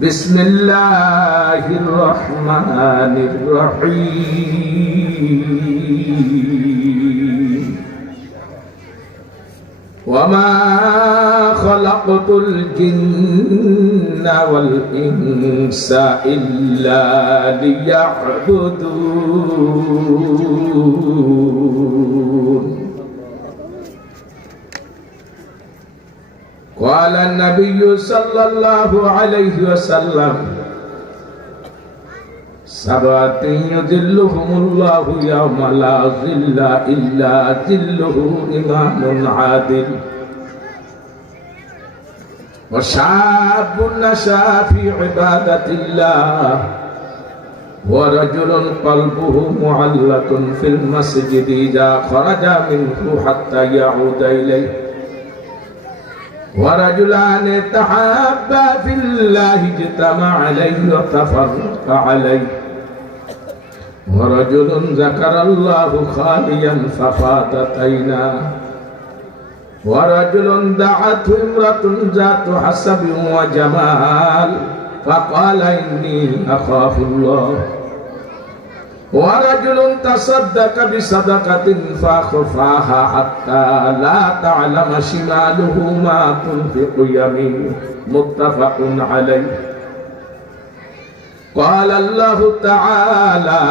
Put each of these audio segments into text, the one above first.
بسم الله الرحمن الرحيم وما خلقت الجن والإنس إلا ليعبدون قال النبي صلى الله عليه وسلم سبعة يظلهم الله يوم لا ظل إلا ظله إمام عادل وشاب نشأ في عبادة الله ورجل قلبه معلق في المسجد إذا خرج منه حتى يعود إليه ورجلان تحابا في الله اجتمع عليه وتفرق عليه ورجل ذكر الله خاليا ففاضت عيناه ورجل دعته امرأة ذات حسب وجمال فقال إني أخاف الله ورجل تصدق بصدقة فأخفاها حتى لا تعلم شماله ما تنفق يمينه متفق عليه قال الله تعالى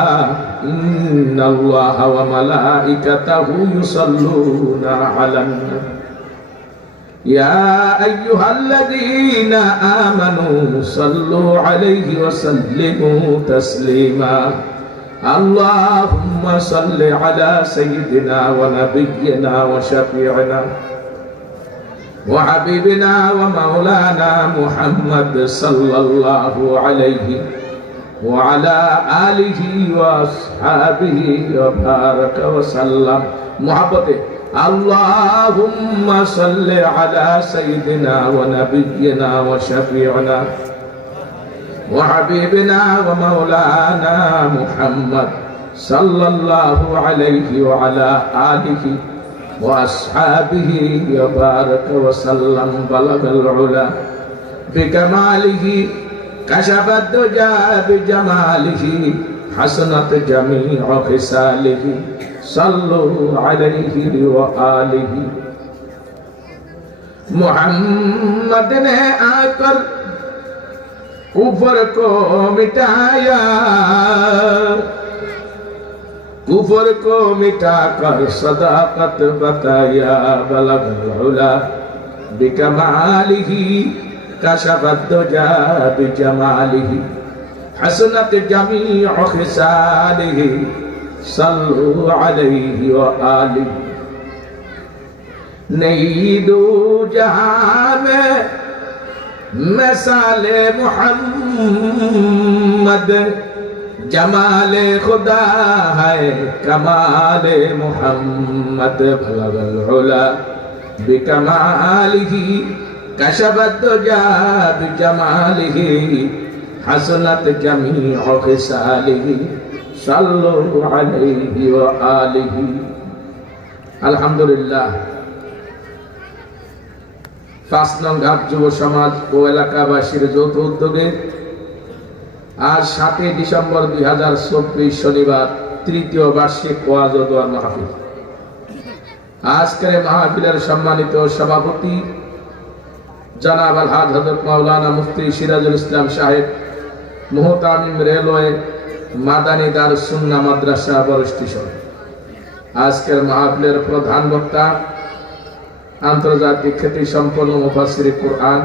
إن الله وملائكته يصلون على النبي يا أيها الذين آمنوا صلوا عليه وسلموا تسليما اللهم صل على سيدنا ونبينا وشفيعنا وحبيبنا ومولانا محمد صلى الله عليه وعلى آله وأصحابه وبارك وسلم محبته اللهم صل على سيدنا ونبينا وشفيعنا وحبيبنا ومولانا محمد صلى الله عليه وعلى آله وأصحابه وبارك وسلم بلغ العلا بكماله كشف الدجى بجماله حسنت جميع خصاله صلوا عليه وآله محمد نے آकर कुफर को मिटाया कुफर को मिटाकर सदाकत बताया बलगल उला बिकमालिही कशफत दुजा बिजमालिही हसनत जमीअ खिसालिही सल्लु अलैहि व आलिही नहीं दो जहां में मिसाले मुहम्मद जमाले खुदा है कमाले मुहम्मद बलगल उला बिकमालिही कशफत दुजा बिजमालिही हसनत जमीअ खिसालिही सल्लु अलैहि व आलिही अल्हम्दुलिल्लाह 5 নং ঘাট যুব সমাজ ও এলাকাবাসীর যৌথ উদ্যোগে আজ 7 ডিসেম্বর 2024 শনিবার তৃতীয় বার্ষিক ওয়াজ ও দোয়া মাহফিল। আজকের মাহফিলের সম্মানিত সভাপতি জনাব আলহাজ হযরত মাওলানা মুফতি সিরাজুল ইসলাম সাহেব মুহতামিম রেলওয়ে মাদানী দারুস সুন্নাহ মাদ্রাসা বরস্টিশন। আজকের মাহফিলের প্রধান বক্তা আন্তর্জাতিক খ্যাতি সম্পন্ন মুফাসসির কুরআন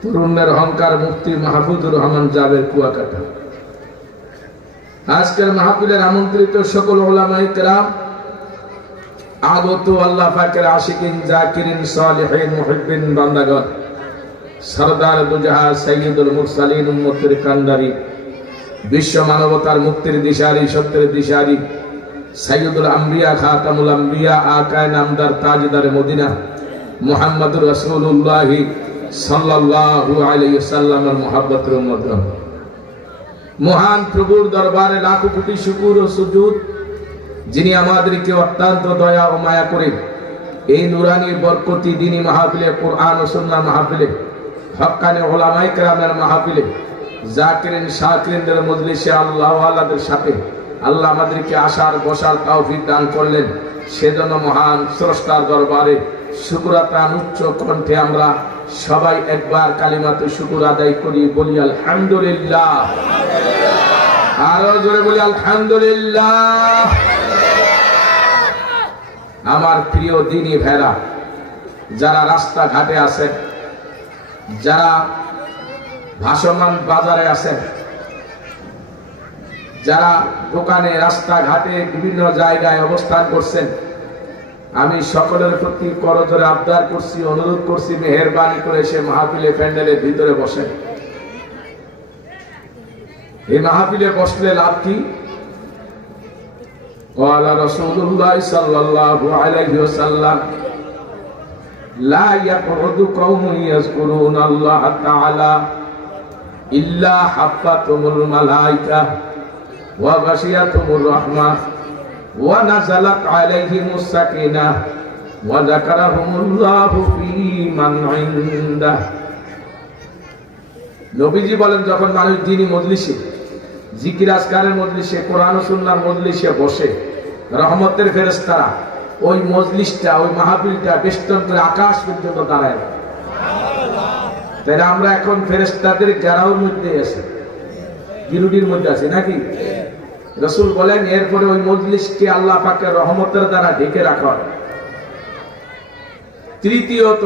তরুণের অহংকার মুফতি মাহফুজুর রহমান জাবের কুয়াকাটা। আজকের মাহফিলের আমন্ত্রিত সকল উলামায়ে কেরাম, আগত আল্লাহ পাকের আশিকিন জাকিরিন সালিহিন মুহিব্বিন বান্দাগণ, সরদার দুজাহা সাইয়্যিদুল মুরসালিন উম্মতের কান্ডারি, বিশ্ব মানবতার মুক্তির দিশারি, সত্যের দিশারি, সাইয়্যিদুল আম্বিয়া খাতামুল আম্বিয়া আকায়ে নামদার তাজদার মদিনা মুহাম্মদুর রাসূলুল্লাহ সাল্লাল্লাহু আলাইহি ওয়াসাল্লামের মুহাব্বতের উম্মত। মহান প্রভুর দরবারে লাখো কোটি শুকর ও সুজুদ, যিনি আমাদেরকে অত্যন্ত দয়া ও মায়া করে এই নুরানি বরকতি দ্বীনি মাহফিলে, কোরআন ও সুন্নাহ মাহফিলে হক্কানি উলামায়ে কেরামের মাহফিলে জাকিরিন শাকিরিনদের মজলিসে আল্লাহ ওয়ালাদের সাথে আল্লাহ আমাদেরকে আসার বসার তৌফিক দান করলেন। সেজন্য মহান স্রষ্টার দরবারে শুকরাতান উচ্চ কণ্ঠে আমরা সবাই একবার কালিমাতে শুকর আদায় করি, বলি আলহামদুলিল্লাহ। আরো জোরে বলি আলহামদুলিল্লাহ। আমার প্রিয় দিনী ভাইরা, যারা রাস্তাঘাটে আছেন, যারা ভাসমান বাজারে আছেন, যারা দোকানে রাস্তাঘাটে বিভিন্ন জায়গায় অবস্থান করছেন, আমি সকলের প্রতি করজোরে আবদার করছি, অনুরোধ করছি, মেহেরবানি করে সে মাহফিলে প্যান্ডেলের ভিতরে বসেন। এই মাহফিলে বসলে লাভ কি? قال رسول الله صلى الله عليه وسلم لا يقعد قوم يذكرون الله تعالى إلا حفتهم الملائكة وغشيتهم الرحمة ونزلت عليهم السكينة وذكرهم الله في من عنده। নবীজি বলেন, যখন মানুষ দ্বীনি মজলিসে, জিকির আজকারের মজলিসে, কোরআন ও সুন্নাহর মজলিসে বসে, রহমতের ফেরেশতারা ওই মজলিসটা, ওই মাহফিলটা বেষ্টন করে আকাশ পর্যন্ত দাঁড়ায়। তাই আমরা এখন ফেরেশতাদের ঘেরাওর মধ্যে আছি, গিরুডির মধ্যে আছি নাকি? রাসূল বলেন, এরপরে ওই মজলিসকে আল্লাহ পাকের রহমতের দ্বারা ঢেকে রাখা হয়। তৃতীয়ত,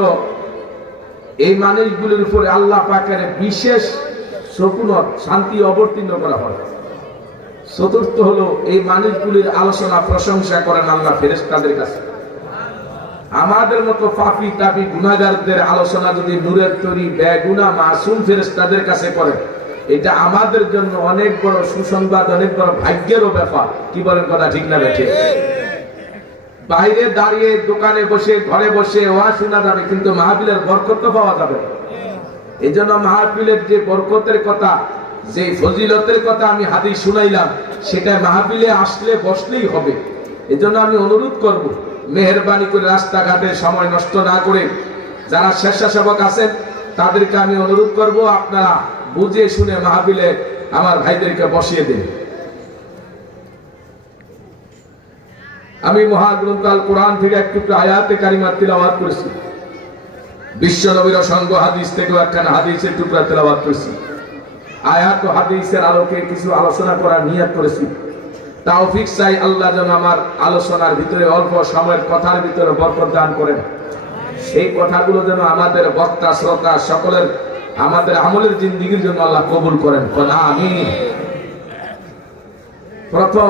এই মানুষগুলির উপরে আল্লাহ পাকের বিশেষ সুকুনত, শান্তি অবতীর্ণ করা হয়। চতুর্থ হলো, এই মানুষগুলির আলোচনা প্রশংসা করেন আল্লাহ ফেরেশতাদের কাছে। আমাদের মতো পাপী তাপী গুনাহগারদের আলোচনা যদি নূরের তৈরি বেগুনাহ মাসুম ফেরেশতাদের কাছে করে, এটা আমাদের জন্য অনেক বড় সুসংবাদ, অনেক বড় ভাগ্যেরও ব্যাপার। কি বলেন, কথা ঠিক না বেঠে? বাইরে দাঁড়িয়ে, দোকানে বসে, ঘরে বসে ওয়াজ শোনা যাবে, কিন্তু মাহফিলের বরকত পাওয়া যাবে। এই জন্য মাহফিলের যে বরকতের কথা, যে ফজিলতের কথা আমি হাদিস শুনাইলাম, সেটা মাহফিলে আসলে বসলেই হবে। এই জন্য আমি অনুরোধ করব, মেহেরবানি করে রাস্তাঘাটে সময় নষ্ট না করে যারা স্বেচ্ছাসেবক আছেন তাদেরকে আমি অনুরোধ করব, আপনারা বুঝে শুনে মাহফিলে আমার ভাইদেরকে বসিয়ে দিন। আমি মহাগ্রন্থ আল কোরআন থেকে একটু আয়াতে কারিমা তিলাওয়াত করেছি। বিশ্ব নবীর সঙ্গ হাদিস থেকে একখানা হাদিসের টুকরা তেলাওয়াত করেছি। আয়াত ও হাদিসের আলোকে কিছু আলোচনা করার নিয়ত করেছি। তৌফিক চাই, আল্লাহ যেন আমার আলোচনার ভিতরে, অল্প সময়ের কথার ভিতরে বরকত দান করেন। সেই কথাগুলো যেন আমাদের বক্তা শ্রোতা সকলের, আমাদের আমলের জিন্দেগীর জন্য আল্লাহ কবুল করেন। আমিন। প্রথম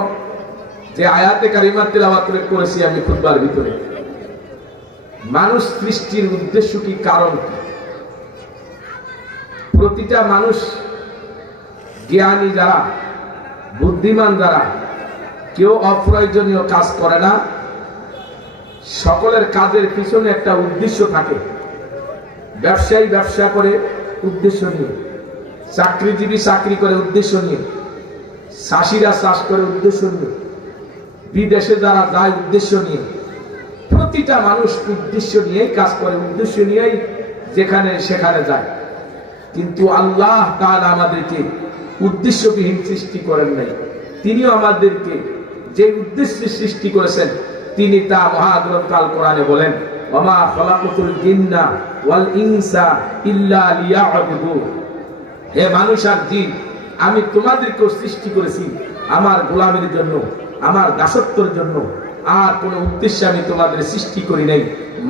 যে আয়াতে কারিমা তিলাওয়াত করেছি আমি খুতবার ভিতরে, মানুষ সৃষ্টির উদ্দেশ্য কি, কারণ কি? প্রতিটা মানুষ, জ্ঞানী যারা, বুদ্ধিমান যারা, কেউ অপ্রয়োজনীয় কাজ করে না। সকলের কাজের পিছনে একটা উদ্দেশ্য থাকে। ব্যবসায়ী ব্যবসা করে উদ্দেশ্য নিয়ে, চাকরিজীবী চাকরি করে উদ্দেশ্য নিয়ে, চাষিরা চাষ করে উদ্দেশ্য নিয়ে, বিদেশে যারা যায় উদ্দেশ্য নিয়ে। প্রতিটা মানুষ উদ্দেশ্য নিয়েই কাজ করে, উদ্দেশ্য নিয়েই যেখানে সেখানে যায়। কিন্তু আল্লাহ তাআলা আমাদেরকে উদ্দেশ্যবিহীন সৃষ্টি করেন নাই। তিনিও আমাদেরকে যে উদ্দেশ্যে সৃষ্টি করেছেন, তিনি তা মহাগ্রন্থ আল কোরআনে বলেন, ওমা খলাকুতুল জিন্না ওয়াল ইনসা ইল্লা লিয়াবুদুন। হে মানুষ আর জিন, আমি তোমাদেরকেও সৃষ্টি করেছি আমার গোলামীর জন্য, আমার দাসত্বের জন্য। আর কোন উদ্দেশ্যে আমি তোমাদের সৃষ্টি করি নাই।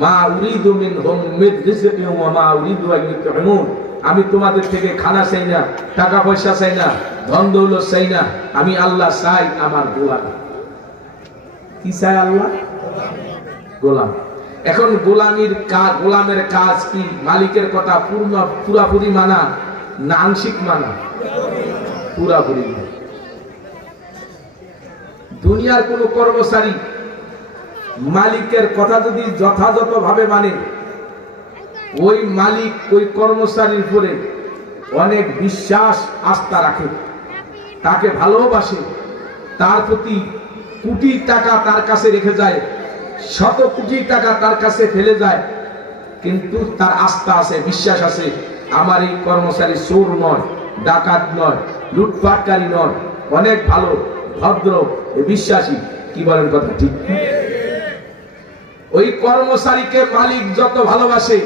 মা উরিদু মিনহুম মিন রিজকিন ওয়া মা উরিদু আন ইউতঈমুন। আমি তোমাদের থেকে খানা চাই না, টাকা পয়সা চাই না, ধন দৌলত চাই না। আমি আল্লাহ চাই আমার গোলাম। কি চাই আল্লাহ? গোলাম। এখন গোলামের কাজ কি? মালিকের কথা পুরাপুরি মানা না আংশিক মানা? পুরাপুরি মানা। দুনিয়ার কোন কর্মচারী মালিকের কথা যদি যথাযথভাবে মানে, ওই মালিক ওই কর্মচারীর উপরে অনেক বিশ্বাস আস্থা রাখে, তাকে ভালোবাসে, তার প্রতি কোটি টাকা তার কাছে রেখে যায়, শত কোটি টাকা তার কাছে ফেলে যায়, কিন্তু তার আস্থা আছে, বিশ্বাস আছে। আমার এই কর্মচারী চোর নয়, ডাকাত নয়, লুটপাটকারী নয়, অনেক ভালো, ভদ্র, বিশ্বাসী। কি বলেন কথা ঠিক? ওই কর্মচারীকে মালিক যত ভালোবাসে,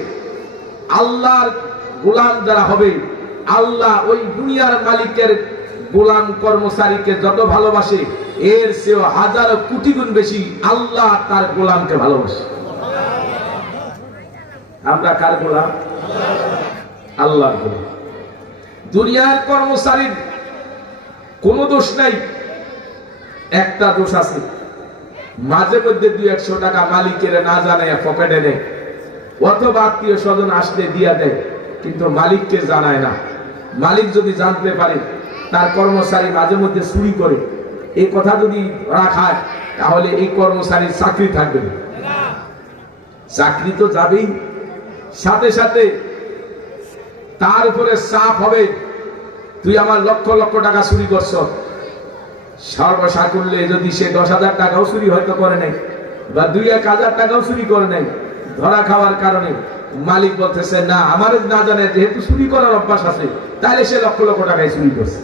আল্লাহর গোলাম যারা হবে, আল্লাহ ওই দুনিয়ার মালিকের গোলাম কর্মচারীকে যত ভালোবাসে, এর চেয়েও হাজার কোটি গুণ বেশি আল্লাহ তার গোলামকে ভালোবাসে। আমরা কার গোলাম? আল্লাহর গোলাম। দুনিয়ার কর্মচারীর কোনো দোষ নাই, একটা দোষ আছে, মাঝে মধ্যে 200 টাকা মালিকের না জানায় পকেটে নেয়, অথবা আত্মীয় স্বজন আসলে দিয়া দেয়, কিন্তু মালিককে জানায় না। মালিক যদি জানতে পারে তার কর্মচারী মাঝে মধ্যে চুরি করে, এই কথা যদি রাখায়, তাহলে এই কর্মচারীর চাকরি থাকবে না। চাকরি তো যাবেই, সাথে সাথে তার উপরে চাপ হবে, তুই আমার লক্ষ লক্ষ টাকা চুরি করছ। সর্বসা করলে যদি সে 10,000 টাকাও চুরি হয়তো করে নাই, বা 2-1,000 টাকাও চুরি করে নাই, ধরা খাওয়ার কারণে মালিক বলতেছে না, আমার না জানে, যেহেতু চুরি করার অভ্যাস আছে, তাহলে সে লক্ষ লক্ষ টাকায় চুরি করছে।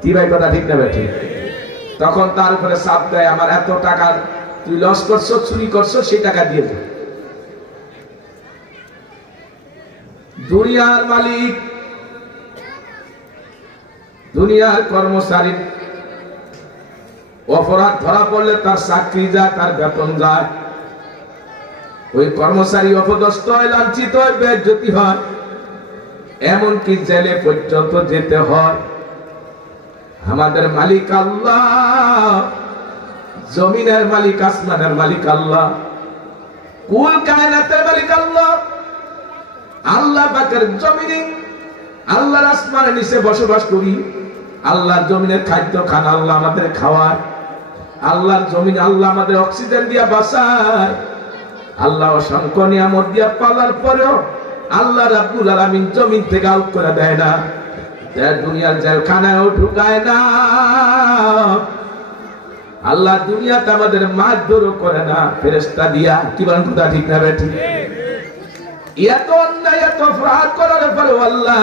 কি ভাই কথা ঠিক না? ঠিক। তখন তার উপরে চাপ দেয়, আমার এত টাকা তুই লস করছো, চুরি করছো, সেই টাকা দিয়ে দে। দুনিয়ার মালিক দুনিয়ার কর্মচারী অপরাধ ধরা পড়লে তার চাকরি যায়, তার বেতন যায়। ওই কর্মচারী অপদস্থ হয়, লাঞ্ছিত হয়, বেইজ্জতি হয়, এমনকি জেলে পর্যন্ত যেতে হয়। আমাদের মালিক আল্লাহ, জমিনের মালিক, আসমানের মালিক আল্লাহ, কুল কায়নাতের মালিক আল্লাহ। আল্লাহ পাকের জমিনে, আল্লাহর আসমানের নিচে বসবাস করি। আল্লাহর জমিনের খাদ্য খান আল্লাহ আমাদের খাওয়ায়, আল্লাহর জমিনে আল্লাহ আমাদের অক্সিজেন দিয়া বাঁচায়, আল্লাহ অসংখ্য নিয়ামত দিয়া পালার পরেও আল্লাহ রাব্বুল আলামিন জমিন থেকে আউট করে দেয় না, দুনিয়ার জেলখানায়ও ঢুকায় না। আল্লাহ দুনিয়াতে আমাদের মারধরও করে না ফেরেশতা দিয়া। কি বলেন কথা ঠিক না বেঠিক? এত অন্যায়, এত অপরাধ করার পরেও আল্লাহ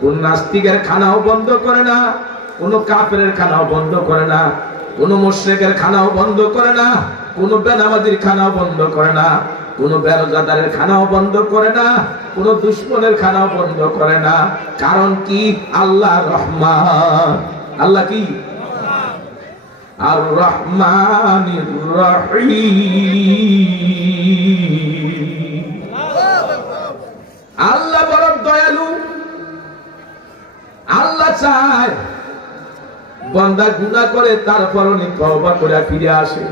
কোন নাস্তিকের খানাও বন্ধ করে না, কোন কাফেরের খানাও বন্ধ করে না, কোন মুশরিকের খানাও বন্ধ করে না, কোন বেনামাজির খানাও বন্ধ করে না, কোন বেরোজাদারের খানাও বন্ধ করে না, কোন দুশমনের খানাও বন্ধ করে না। কারণ কি? আল্লাহ রহমান। আল্লাহ কি? আর রহমানির রহিম। আল্লাহ বড় দয়ালু। আল্লাহ চায় বান্দা গুনাহ করে, তারপর তওবা করে ফিরে আসে।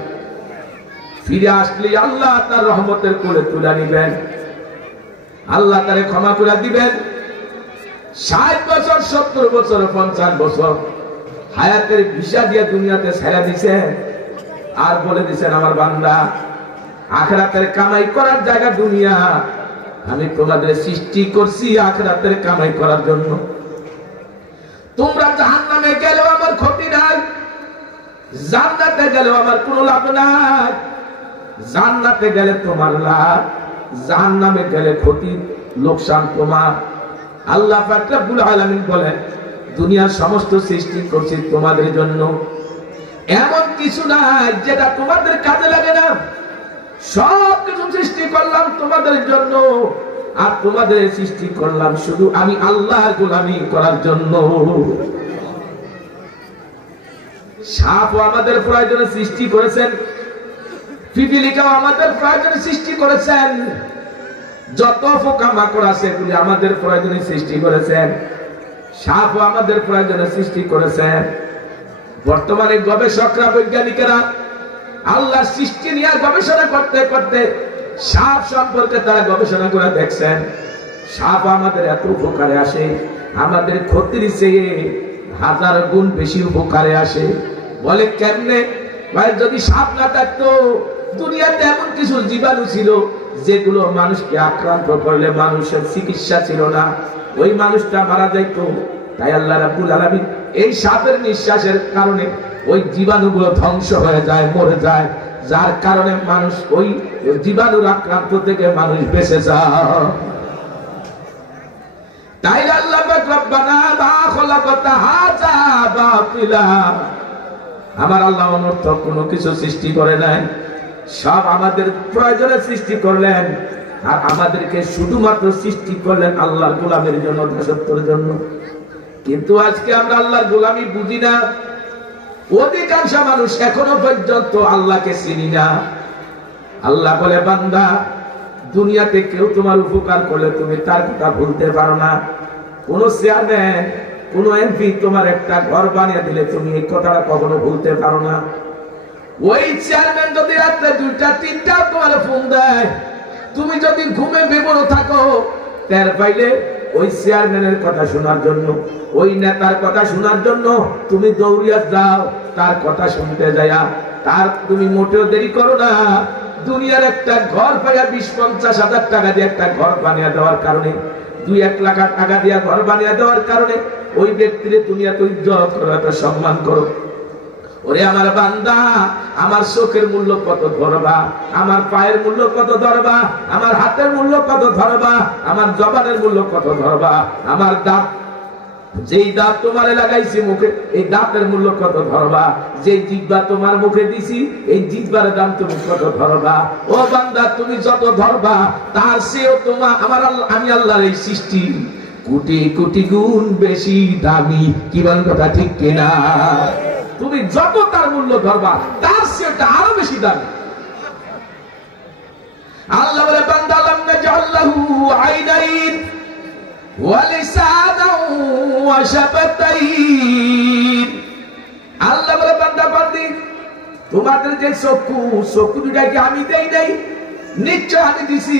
ফিরে আসলে আল্লাহ তার রহমতের কোলে তুলে নিবেন, আল্লাহ তারে ক্ষমা করে দিবেন। 60 বছর, 70 বছর, 50 বছর হায়াতের ভিসা দিয়ে দুনিয়াতে ছেড়ে দিছেন, আর বলে দিছেন আমার বান্দা, আখিরাতের কামাই করার জায়গা দুনিয়া, আমি তোমাদের সৃষ্টি করছি আখিরাতের কামাই করার জন্য। তোমরা জাহান্নামে গেলেও আমার ক্ষতি নাই, জান্নাতে গেলেও আমার কোনো লাভ নাই। জান্নাতে গেলে তোমার লাভ, জাহান্নামে গেলে ক্ষতি, লোকসান তোমার। আল্লাহ পাক রব্বুল আলামিন বলেন, দুনিয়ার সমস্ত সৃষ্টি করছি তোমাদের জন্য, এমন কিছু নাই যেটা তোমাদের কাজে লাগে না। সব কিছু সৃষ্টি করলাম তোমাদের জন্য, আর তোমাদের সৃষ্টি করলাম শুধু আমি আল্লাহর গোলামি করার জন্য। সাপও আমাদের প্রয়োজনে সৃষ্টি করেছেন, পিপিলিকাও আমাদের প্রয়োজনে সৃষ্টি করেছেন, যত পোকামাকড় আছে এগুলি আমাদের প্রয়োজনে সৃষ্টি করেছেন। সাপও আমাদের প্রয়োজনে সৃষ্টি করেছেন। বর্তমানে গবেষকরা, বৈজ্ঞানিকেরা আল্লাহর সৃষ্টি নিয়ে গবেষণা করতে করতে সাপ সম্পর্কে তারা গবেষণা করে দেখছেন, সাপ আমাদের এত উপকারে আসে, আমাদের ক্ষতির চেয়ে 1000 গুণ বেশি উপকারে আসে। বলে কেমনে? ভাই, যদি সাপ না থাকতো, দুনিয়াতে এমন কিছু জীবাণু ছিল যেগুলো মানুষকে আক্রান্ত করলে মানুষের চিকিৎসা ছিল না, ওই মানুষটা মারা যাইত। তাই আল্লাহ রাব্বুল আলামিন এই সাপের নিঃশ্বাসের কারণে ওই জীবাণুগুলো ধ্বংস হয়ে যায়, মরে যায়, যার কারণে মানুষ ওই জীবাণুর আক্রান্ত থেকে মানুষ বেঁচে যায়। তাই আল্লাহ পাক রব্বানা মা খলাকতা হাযা বাতিলা, আমার আল্লাহ অনর্থক কোনো কিছু সৃষ্টি করে নাই, সব আমাদের প্রয়োজনে সৃষ্টি করলেন। আর আমাদেরকে শুধুমাত্র সৃষ্টি করলেন আল্লাহর গোলামের জন্য, দাসত্বের জন্য। কিন্তু আজকে আমরা আল্লাহর গোলামি বুঝি না। অধিকাংশ মানুষ এখনো পর্যন্ত আল্লাহকে চিনি না। আল্লাহ বলে, বান্দা, দুনিয়াতে কেউ তোমার উপকার করলে তুমি তার কথা ভুলতে পারো না। কোন চেয়ারম্যান, কোন এমপি তোমার একটা ঘর বানিয়ে দিলে তুমি এই কথাটা কখনো ভুলতে পারো না। ওই চেয়ারম্যান যদি রাত্রে 2টা 3টা তোমার ফোন দেয়, তুমি যদি ঘুমে বিমূঢ় থাকো, টের পাইলে ওই চেয়ারম্যানের কথা শোনার জন্য, ওই নেতার কথা শোনার জন্য তুমি দৌড়িয়া যাও তার কথা শুনতে যায়া। তার তুমি মোটেও দেরি করো না। দুনিয়ার একটা ঘর পাইয়া 20-50 হাজার টাকা দিয়ে একটা ঘর বানিয়ে দেওয়ার কারণে, 2-1 লাখ টাকা দিয়ে ঘর বানিয়ে দেওয়ার কারণে ওই ব্যক্তিরে তুমি এত ইজ্জত করো, এত সম্মান করো। ওরে আমার বান্দা, আমার চোখের মূল্য কত ধরবা, আমার পায়ের মূল্য কত ধরবা, আমার হাতের মূল্য কত ধরবা, আমার জবানের মূল্য কত ধরবা, আমার দাঁত, যেই দাঁত তোমারে লাগাইছি মুখে, এই দাঁতের মূল্য কত ধরবা, যে জিহ্বা তোমার মুখে দিছি, এই জিহ্বার দাম তুমি কত ধরবা। ও বান্দা, তুমি যত ধরবা তার চেয়েও তোমার আমি আল্লাহর এই সৃষ্টি কোটি কোটি গুণ বেশি দামি। কি বলেন কথা ঠিক কিনা? তুমি যত তার মূল্য ধরবা তার চেয়ে আরো বেশি দামি। আল্লাহ বলে, বান্দা, লাম নাজআল্লাহু আইনাইন ওয়া লিসানান ওয়া শাফাতাইন। আল্লাহ বলে, বান্দা বান্দি, তোমাদের যে চক্ষু দুটাকে আমি দেই নাই, নিশ্চয় আমি দিছি।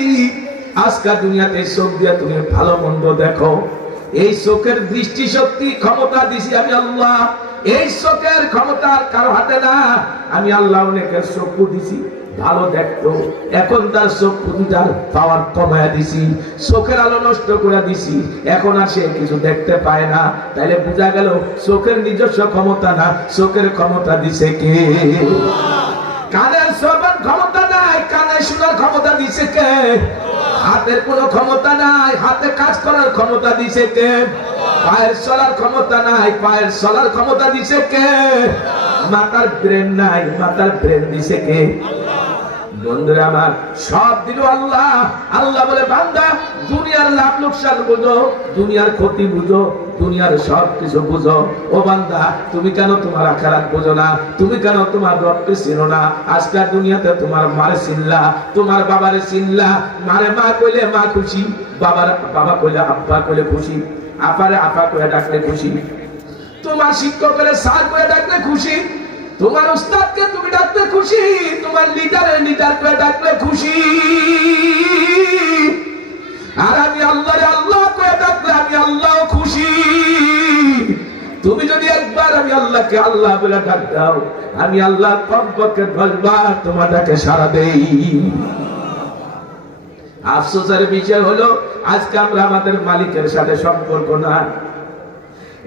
আজকাল দুনিয়াতে চোখ দিয়ে তুমি ভালো মন্দ দেখো, এই চোখের দৃষ্টি শক্তি ক্ষমতা দিছি আমি আল্লাহ। এই চোখের ক্ষমতা কারো হাতে না, আমি আল্লাহ অনেকের চক্ষু দিছি ভালো দেখতো, এখন তার চক্ষু দুটার পাওয়ার কমায়া দিছি, চোখের আলো নষ্ট করে দিছি, এখন আর সে কিছু দেখতে পায় না। তাইলে বোঝা গেল চোখের নিজস্ব ক্ষমতা না, চোখের ক্ষমতা দিছে কে? কানের শ্রবণ ক্ষমতা নাই, কানে শোনার ক্ষমতা দিছে কে? হাতের কোনো ক্ষমতা নাই, হাতে কাজ করার ক্ষমতা দিছে কে? পায়ের চলার ক্ষমতা নাই, পায়ের চলার ক্ষমতা দিছে কে? মাথার ব্রেন নাই, মাথার ব্রেন দিছে কে? বন্ধুরা আমার, সব দিল আল্লাহ। আল্লাহ বলে, বান্দা, দুনিয়ার লাভ লোকসান বুঝো, দুনিয়ার ক্ষতি বুঝো, দুনিয়ার সব কিছু বুঝো। ও বান্দা, তুমি কেন তোমার আখিরাত বুঝো না? তুমি কেন তোমার রবকে চিনো না? আজকাল দুনিয়াতে তোমার মারে চিনলা, তোমার বাবারে চিনলা। মারে মা কইলে মা খুশি, বাবার বাবা কইলে আব্বা কইলে খুশি, আপারে আপা কইলে ডাকলে খুশি, তোমার শিক্ষকের স্যার কইলে ডাকলে খুশি, তোমার উস্তাদকে তুমি ডাকলে খুশি, তোমার লিডার করে ডাকলে খুশি। আর আমি আল্লাহরে আল্লাহ করে ডাকলে আমি আল্লাহ খুশি। তুমি যদি একবার আমি আল্লাহকে আল্লাহ বলে ডাক দাও, আমি আল্লাহ কমপক্ষে 10 বার তোমার ডাকে সাড়া দেই। আফসোসের বিষয় হলো আজকে আমরা আমাদের মালিকের সাথে সম্পর্ক না।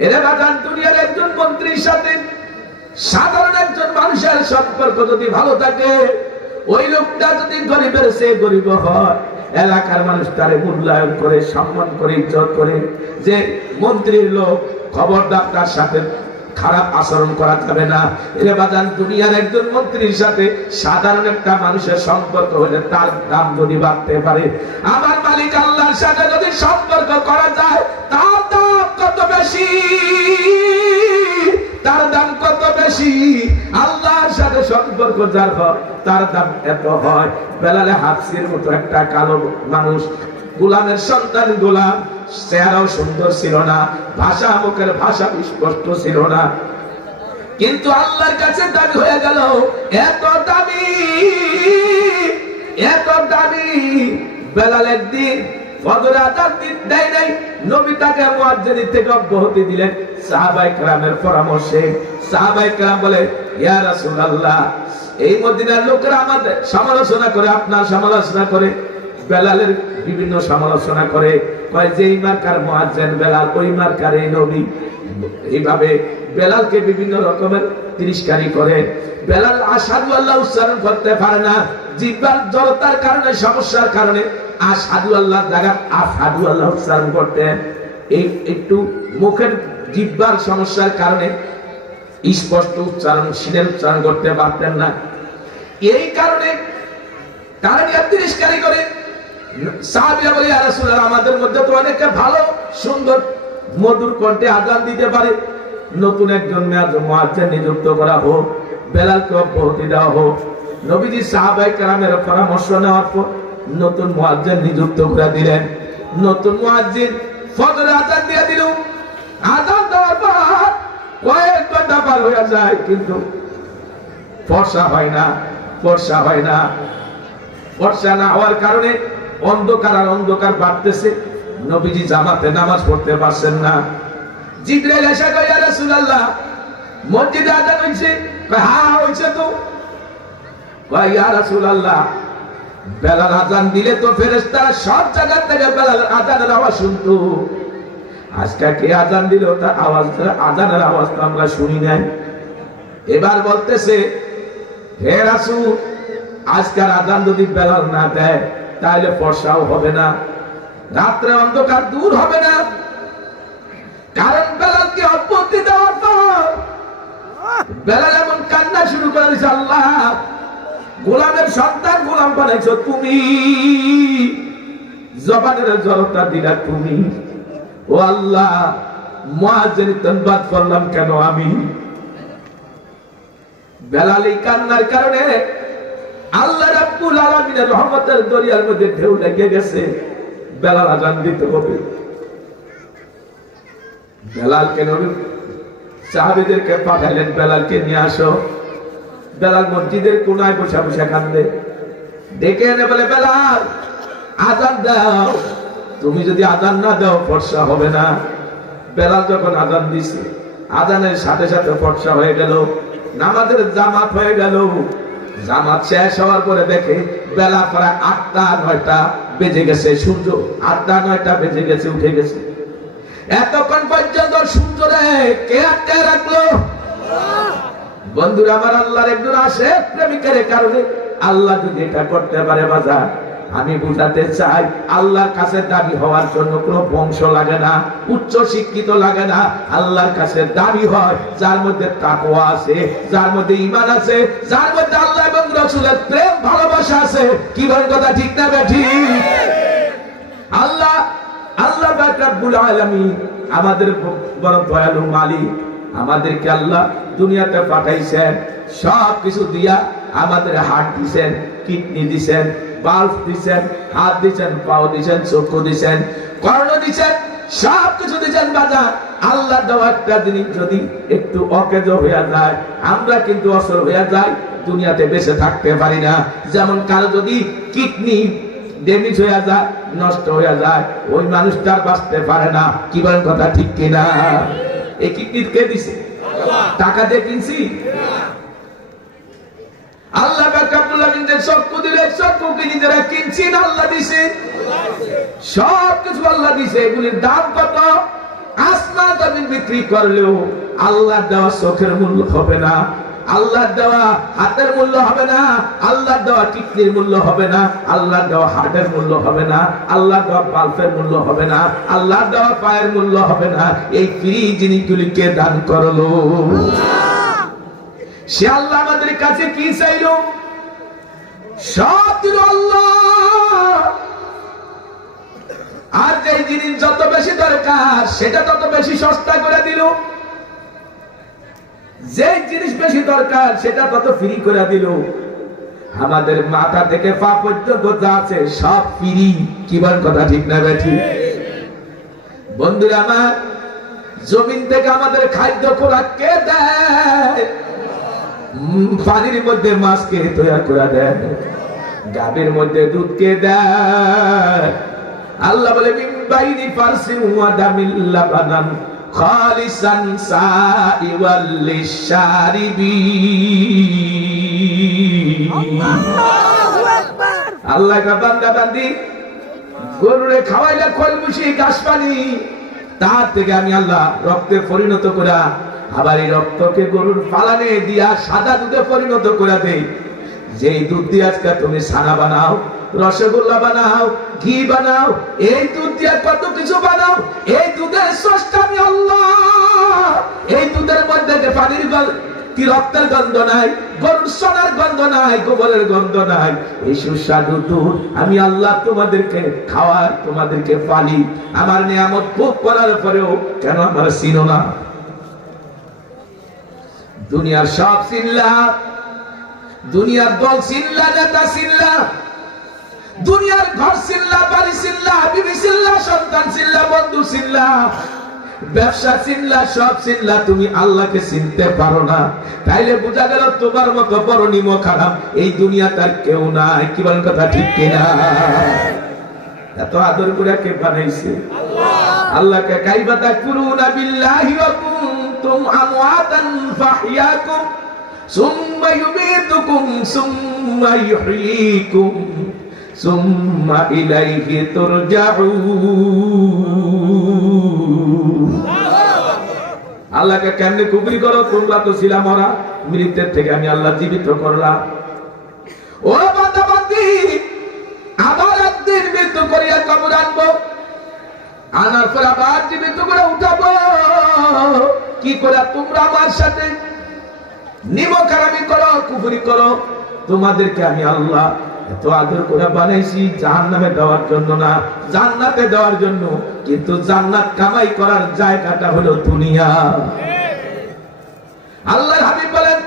এরা বাজান, দুনিয়ার একজন মন্ত্রীর সাথে সাধারণ একজন মানুষের সম্পর্ক যদি ভালো থাকে, ওই লোকটা যদি গরিবের সে গরিব হয়, এলাকার মানুষ তারে মূল্যায়ন করে, সম্মান করে, ইজ্জত করে। যে মন্ত্রীর লোক, খবরদার তার সাথে খারাপ আচরণ করা যাবে না। এর বাজান, দুনিয়ার একজন মন্ত্রীর সাথে সাধারণ একটা মানুষের সম্পর্ক হলে তার দাম যদি বাড়তে পারে, আমার মালিক আল্লাহর সাথে যদি সম্পর্ক করা যায়, তার দাম কত বেশি, তার দাম কত বেশি। আল্লাহর সাথে সম্পর্ক যার হয় তার দাম এত হয়। বেলালে হাফসির মতো একটা কালো মানুষ, গোলামের সন্তান গোলাম, চেহারাও সুন্দর ছিল না, ভাষা মুখের ভাষা স্পষ্ট ছিল না, কিন্তু আল্লাহর কাছে দামি হয়ে গেল। এত দামি, এত দামি। বেলাল একদিন ফজর আযান দেয় নাই, নবী তাকে মুয়াজ্জিন থেকে অব্যাহতি দিলেন সাহাবায়ে কেরামের পরামর্শে। সাহাবায়ে কেরাম বলে, ইয়া রাসূলুল্লাহ, এই মদিনার লোকেরা আমাদের সমালোচনা করে, আপনার সমালোচনা করে, বেলালের বিভিন্ন সমালোচনা করে, কয় যে এই মার্কার মুয়াজ্জিন বেলাল, ওই মার্কার এই নবী। এইভাবে বেলালকে বিভিন্ন রকমের তিরস্কারি করে। বেলাল আশহাদু আল্লাহ উচ্চারণ করতে পারে না, জিহ্বার জড়তার কারণে, সমস্যার কারণে আশহাদু আল্লাহ জায়গা আশহাদু আল্লাহ উচ্চারণ করতে। একটু মুখের জিহ্বার সমস্যার কারণে স্পষ্ট উচ্চারণ সিনের উচ্চারণ করতে পারতেন না। এই কারণে তারা তিরস্কারি করে। সাহাবীরা বলে, ইয়া রাসূলুল্লাহ, আমাদের মধ্যে তো অনেকে ভালো সুন্দর মধুর কণ্ঠে আযান দিতে পারে, নতুন একজন মুয়াজ্জিন নিযুক্ত করা হোক, বেলালকে অব্যাহতি দেওয়া হোক। নবীজি সাহাবায়ে কেরামের পরামর্শ নেওয়ার পর নতুন মুয়াজ্জিন নিযুক্ত করে দিলেন। নতুন মুয়াজ্জিন ফজর আযান দিয়ে দিল। আযান দেওয়ার পর কয়েক ঘন্টা পার হয়ে যায়, কিন্তু ফর্সা হয় না। ফর্সা না হওয়ার কারণে অন্ধকার আর অন্ধকার বাড়তেছে। নবীজি জামাতে নামাজ পড়তে পারছেন না। জিবরাইল এসে কয়, ইয়া রাসূলুল্লাহ, মসজিদে আযান হইছে? কয়, হ্যাঁ হইছে তো। কয়, ইয়া রাসূলুল্লাহ, বেলাল আযান দিলে তো ফেরেশতারা সব জায়গা থেকে বেলাল আযানের আওয়াজ শুনতো, আজকে কে আযান দিল তার আওয়াজ, আযানের আওয়াজ তো আমরা শুনি নাই। এবার বলতেছে, হে রাসূল, আজকের আযান যদি বেলাল না দেয় তাহলে ফর্সাও হবে না, রাত্রে অন্ধকার দূর হবে না। কারণ বেলালকে অব্যাহতি দেওয়ার পর বেলাল এমন কান্না শুরু করে দিয়েছে, আল্লাহ, গোলামের সন্তান গোলাম বানাইছো তুমি, জবানের জড়তা দিলা তুমি, ও আল্লাহ, মুয়াজ্জিন তানবাদ করলাম কেন আমি? বেলাল এই কান্নার কারণে আল্লাহ রাব্বুল আলামিনের রহমতের দরিয়ার মধ্যে ঢেউ লেগে গেছে। বেলাল আযান দিতে হবে। বেলালকে নবী সাহাবীদেরকে পাঠাইলেন, বেলালকে নিয়ে আসো। বেলাল মসজিদের কোনায় বসে বসে কান্দে। ডেকে এনে বলে, বেলাল, আযান দাও। তুমি যদি আযান না দাও ফর্সা হবে না। বেলাল যখন আযান দিছে, আযানের সাথে সাথে ফর্সা হয়ে গেল, নামাজের জামাত হয়ে গেল। জামাত শেষ হওয়ার পরে দেখে বেলা প্রায় 8টা-9টা বেজে গেছে, সূর্য 8টা-9টা বেজে গেছে, উঠে গেছে। এতক্ষণ পর্যন্ত সূর্যরে কে আটকে রাখলো? বন্ধুরা আমার, আল্লাহর একজন আসে প্রেমিকের কারণে আল্লাহ যদি এটা করতে পারে, বাজার আমি বুঝাতে চাই, আল্লাহর কাছে দাবি হওয়ার জন্য কোনো বংশ লাগে না, উচ্চ শিক্ষিত লাগে না। আল্লাহর কাছে দাবি হয় যার মধ্যে তাকওয়া আছে, যার মধ্যে ঈমান আছে, যার মধ্যে আল্লাহ এবং রাসূলের প্রেম ভালোবাসা আছে। কি বলেন কথা, ঠিক না বেঠিক? আল্লাহ পাক রব্বুল আলামিন আমাদের বড় দয়ালু মালিক। আমাদেরকে আল্লাহ দুনিয়াতে পাঠাইছেন, সব কিছু দিয়া আমাদের হার্ট দিছেন, কিডনি দিছেন, বাল্ব দিছেন, হাত দিছেন, পাও দিছেন, চক্ষু দিছেন, কর্ণ দিছেন, সব কিছু দিছেন। বাজার আল্লাহ দেওয়া একটা জিনিস যদি একটু অকেজ হয়ে যায়, আমরা কিন্তু অসর হয়ে যাই, দুনিয়াতে বেঁচে থাকতে পারি না। যেমন কারো যদি কিডনি ড্যামেজ হয়ে যায়, নষ্ট হয়ে যায়, ওই মানুষটার বাঁচতে পারে না। কি বলেন কথা, ঠিক কিনা? এই কিডনি কে দিছে? টাকা দিয়ে কিনছি? আল্লাহ পাক রব্বুল আলামিন যে চক্ষু দিলে, চক্ষু কি নিজেরা কিনছি না আল্লাহ দিছে? সব কিছু আল্লাহ দিছে। এগুলির দাম কত? আসমান জমিন বিক্রি করলেও আল্লাহ দেওয়া চোখের মূল্য হবে না, আল্লাহ দেওয়া হাতের মূল্য হবে না, আল্লাহ দেওয়া কিডনির মূল্য হবে না, আল্লাহ দেওয়া হার্টের মূল্য হবে না, আল্লাহ দেওয়া বাল্বের মূল্য হবে না, আল্লাহ দেওয়া পায়ের মূল্য হবে না। এই ফ্রি জিনিসগুলিকে দান করলো সে আল্লাহ। আমাদের কাছে কি চাইলো? সব দিল আল্লাহ। আর যে জিনিস যত বেশি দরকার সেটা তত বেশি সস্তা করে দিল, যে জিনিস বেশি দরকার সেটা তত ফ্রি করে দিল। আমাদের মাথা থেকে পা পর্যন্ত যা আছে সব ফ্রি। কি বলেন কথা, ঠিক না বেঠিক? বন্ধুরা আমার, জমিন থেকে আমাদের খাদ্য খোরাক কে দেয়? পানির মধ্যে মাছ কে তৈরি করে দেয়? গাভীর মধ্যে দুধ কে দেয়? আল্লাহ বলে, মিন বাইনি ফারসিন ওয়া দামিল লাবানান খালিসান সাইওয়াল লিশারিবিন। আল্লাহু আকবার। আল্লাহ কা বান্দা বান্দি গরুরে খাওয়াইলে খলবুশি ঘাস পানি, তার থেকে আমি আল্লাহ রক্তে পরিণত করে, আবার এই রক্তকে গরুর পালানে দিয়া সাদা দুধে পরিণত করে দেই। যেই দুধ দিয়ে আজকে তুমি ছানা বানাও, রসগোল্লা বানাও, ঘি বানাও, এই দুধ দিয়ে কত কিছু বানাও। এই দুধে পানির কি রক্তের গন্ধ নাই, গরুর সোনার গন্ধ নাই, গোবরের গন্ধ নাই। এই সুস্বাদু দুধ আমি আল্লাহ তোমাদেরকে খাওয়াই, তোমাদেরকে পালি। আমার নিয়ামত ভোগ করার পরেও কেন আমার চিনো না? দুনিয়ার সব চিল্লা, দুনিয়ার দল চিল্লা, নেতা চিল্লা, দুনিয়ার ঘর চিল্লা, বাড়ি চিল্লা, বিবি চিল্লা, সন্তান চিল্লা, বন্ধু চিল্লা, ব্যবসা চিল্লা, সব চিল্লা, তুমি আল্লাহকে চিনতে পারো না। তাইলে বোঝা গেল তোমার মতো বড় নিমক হারাম এই দুনিয়াতে আর কেউ নাই। কি বলেন কথা ঠিক কিনা? এত আদর করে কে বানাইছে? আল্লাহকে কাইফা তাকফুরুনা বিল্লাহি ওয়া কুনতুম আমওয়াতান ফাহইয়াকুম সুম্মা ইউমীতুকুম সুম্মা ইউহয়ীকুম সুম্মা ইলাইহি তুরজাউন। আল্লাহকে কেমনে কুফরি করো? তোমরা তো ছিলা মরা, মৃত্যুর থেকে আমি আল্লাহ জীবিত করলাম। ও বান্দা বান্দি, আবার একদিন মৃত্যু করিয়া কবর আনবো, আনার পর আবার জীবিত করে উঠাবো। কি করে? তোমরা আমার সাথে নিমক হারামি করো, কুফরি করো। তোমাদেরকে আমি আল্লাহ এত আদর করে বানাইছি জাহান্নামে দেওয়ার জন্য না, জান্নাতে দেওয়ার জন্য। কিন্তু জান্নাত কামাই করার জায়গাটা হলো দুনিয়া। আল্লাহর হাবিব বলেন,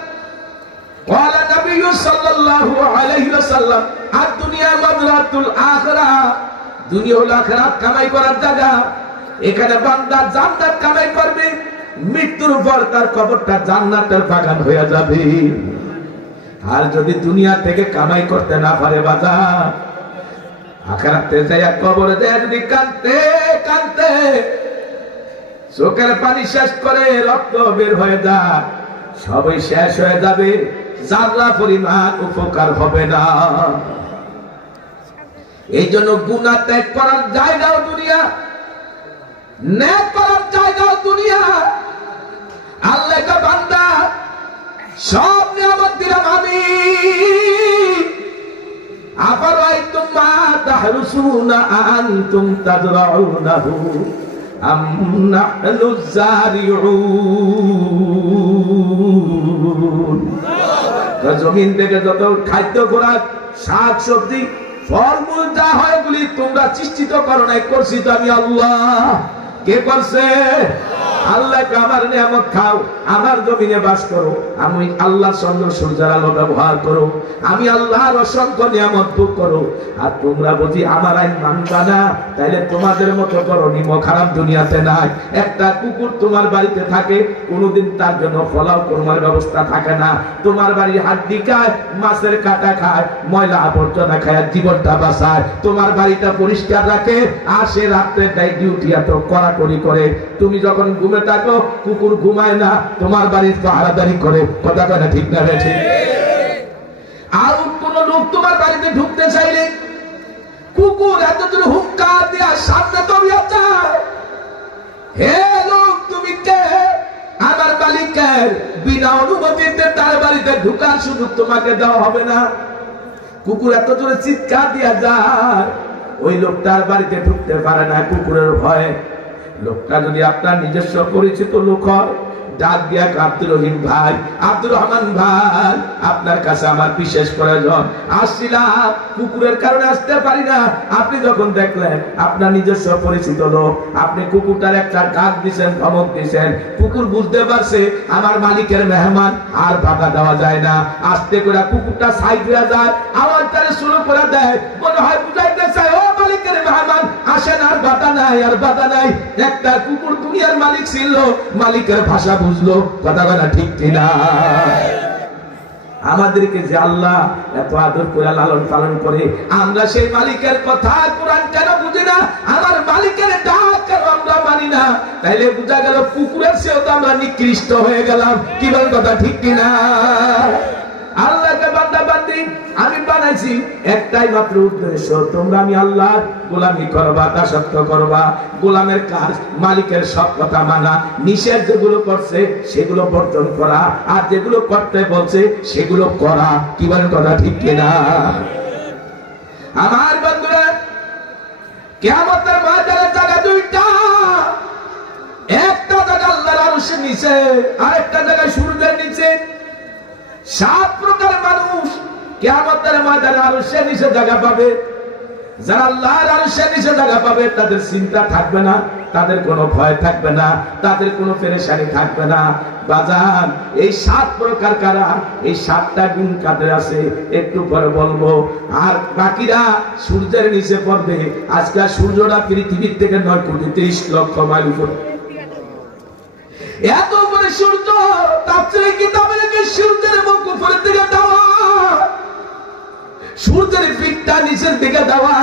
ওয়ালা নবিয়্যু সাল্লাল্লাহু আলাইহি ওয়াসাল্লাম, আদ-দুনিয়া মাযরাতুল আখিরাহ, দুনিয়া হলো আখিরাত কামাই করার জায়গা। এখানে বান্দা জান্নাত কামাই করবে, মৃত্যুর পর তার কবরটা জান্নাতের বাগান হয়ে যাবে। আর যদি দুনিয়া থেকে কামাই করতে না পারে বাজার, আখিরাতে যায়া কবরে যায় যদি কাঁদতে কাঁদতে চোখের পানি শেষ করে রক্ত বের হয়ে যায়, সবই শেষ হয়ে যাবে, যারা পরিমাণ উপকার হবে না। এই জন্য গুনাহ ত্যাগ করার জায়গাও দুনিয়া, নেক করার জায়গাও দুনিয়া। আল্লাহ কা বান্দা সব নিয়ামত দিলাম আমি, আফারাইতুম মা তাহরুসুনা আনতুম তাজরাউনাহু আম নাহনুজ জারিউন। জমিন থেকে যত খাদ্য খোরাক, শাক সবজি, ফলমূল যা হয় এগুলি তোমরা সৃষ্টিত করো নাই, করছি তো আমি আল্লাহ। কে করছে? আল্লাহকে আমার নিয়ামত খাও, আমার জমিনে বাস করো, আমি আল্লাহর চন্দ্র সূর্যের আলো ব্যবহার করো, আমি আল্লাহর অসংখ্য নিয়ামত ভোগ করো। আর তোমরা বুঝি আমার আইন মানবা না, তাইলে তোমাদের মতো বড় নিমক হারাম দুনিয়াতে নাই। একটা কুকুর তোমার বাড়িতে থাকে, কোনোদিন তার জন্য ফলাও কোরমার ব্যবস্থা থাকে না। তোমার বাড়ির হাড্ডি খায়, মাছের কাঁটা খায়, ময়লা আবর্জনা খায়, জীবনটা বাঁচায়, তোমার বাড়িটা পরিষ্কার রাখে। আর সে রাত্রে তাই ডিউটি এত কড়াকড়ি করে। তুমি যখন ঘুমে থাকো, কুকুর ঘুমায় না, তোমার বাড়ির পাহারাদারি করে। কথা বলে ঠিক না? ঠিক। আর কোন লোক তোমার বাড়িতে ঢুকতে চাইলে কুকুর এত জোরে হুঙ্কার দেয়া সামনে দৌড়িয়ে যায়, হে লোক তুমি কে? আমার মালিকের বিনা অনুমতিতে তার বাড়িতে ঢুকার সুযোগ তোমাকে দেওয়া হবে না। কুকুর এত জোরে চিৎকার দিয়া যায়, ওই লোকটার বাড়িতে ঢুকতে পারে না কুকুরের ভয়ে। লোকটা যদি আপনার নিজস্ব পরিচিত লোক হয়, ডাক দিয়া আব্দুর রহিম ভাই, আব্দুর রহমান ভাই, আপনার কাছে আমার বিশেষ প্রয়োজন, আসছিলাম, কুকুরের কারণে আসতে পারি না। আপনি যখন দেখলেন আপনার নিজস্ব পরিচিত লোক, আপনি কুকুরটার একটা ডাক দিছেন, ধমক দিছেন, কুকুর বুঝতে পারছে আমার মালিকের মেহমান, আর বাধা দেওয়া যায় না। আস্তে করে কুকুরটা সাইড হয়ে যায়, আওয়াজটারে শুরু করে দেয়, মনে হয় বুঝাইতে চায় ও মালিকের মেহমান আসেন, আর বাধা নাই, আর বাধা নাই। একটা কুকুর দুনিয়ার মালিক ছিল, মালিকের ভাষা বুঝলো। কথা বলা ঠিক কিনা? আমাদেরকে যে আল্লাহ এত আদর করে লালন পালন করে, আমরা সেই মালিকের কথা কোরআন কেন বুঝি না? আমার মালিকের ডাক কেন আমরা মানি না? তাইলে বোঝা গেল কুকুরের চেয়েও তো আমরা নিকৃষ্ট হয়ে গেলাম। কি বল? কথা ঠিক কিনা? আল্লাহকে বান্দা বান্দি আমি বানাইছি একটাই মাত্র উদ্দেশ্য, তোমরা আমি আল্লাহর গোলামি করবা, দাসত্ব করবা। গোলামের কাজ মালিকের সব কথা মানা, নিষেধ যেগুলো করছে সেগুলো বর্জন করা, আর যেগুলো করতে বলছে সেগুলো করা। কি বলেন? কথা ঠিক কিনা? আমার বন্ধুরা, কিয়ামতের ময়দানে জায়গা দুইটা। একটা জায়গা আল্লাহর আরশের নিচে, আরেকটা জায়গায় সূর্যের নিচে। 7 প্রকার মানুষ কিয়ামতের ময়দানে আরশের নিচে জায়গা পাবে। যারা আল্লাহর আরশের নিচে জায়গা পাবে তাদের চিন্তা থাকবে না, তাদের কোনো ভয় থাকবে না, তাদের কোনো পেরেশানি থাকবে না। বাজান, এই 7 প্রকার কারা, এই 7টা গুণ কাদের আছে একটু পরে বলবো। আর বাকিরা সূর্যের নিচে পড়বে। আজকে সূর্যটা পৃথিবীর থেকে 9 কোটি 30 লক্ষ মাইল উপরে, এত উপরে সূর্য। তাফসীরে কিতাবে লেখে সূর্যের মুখ উপরের দিকে দেওয়া, সূর্যের পিঠটা নিচের দিকে দেওয়া।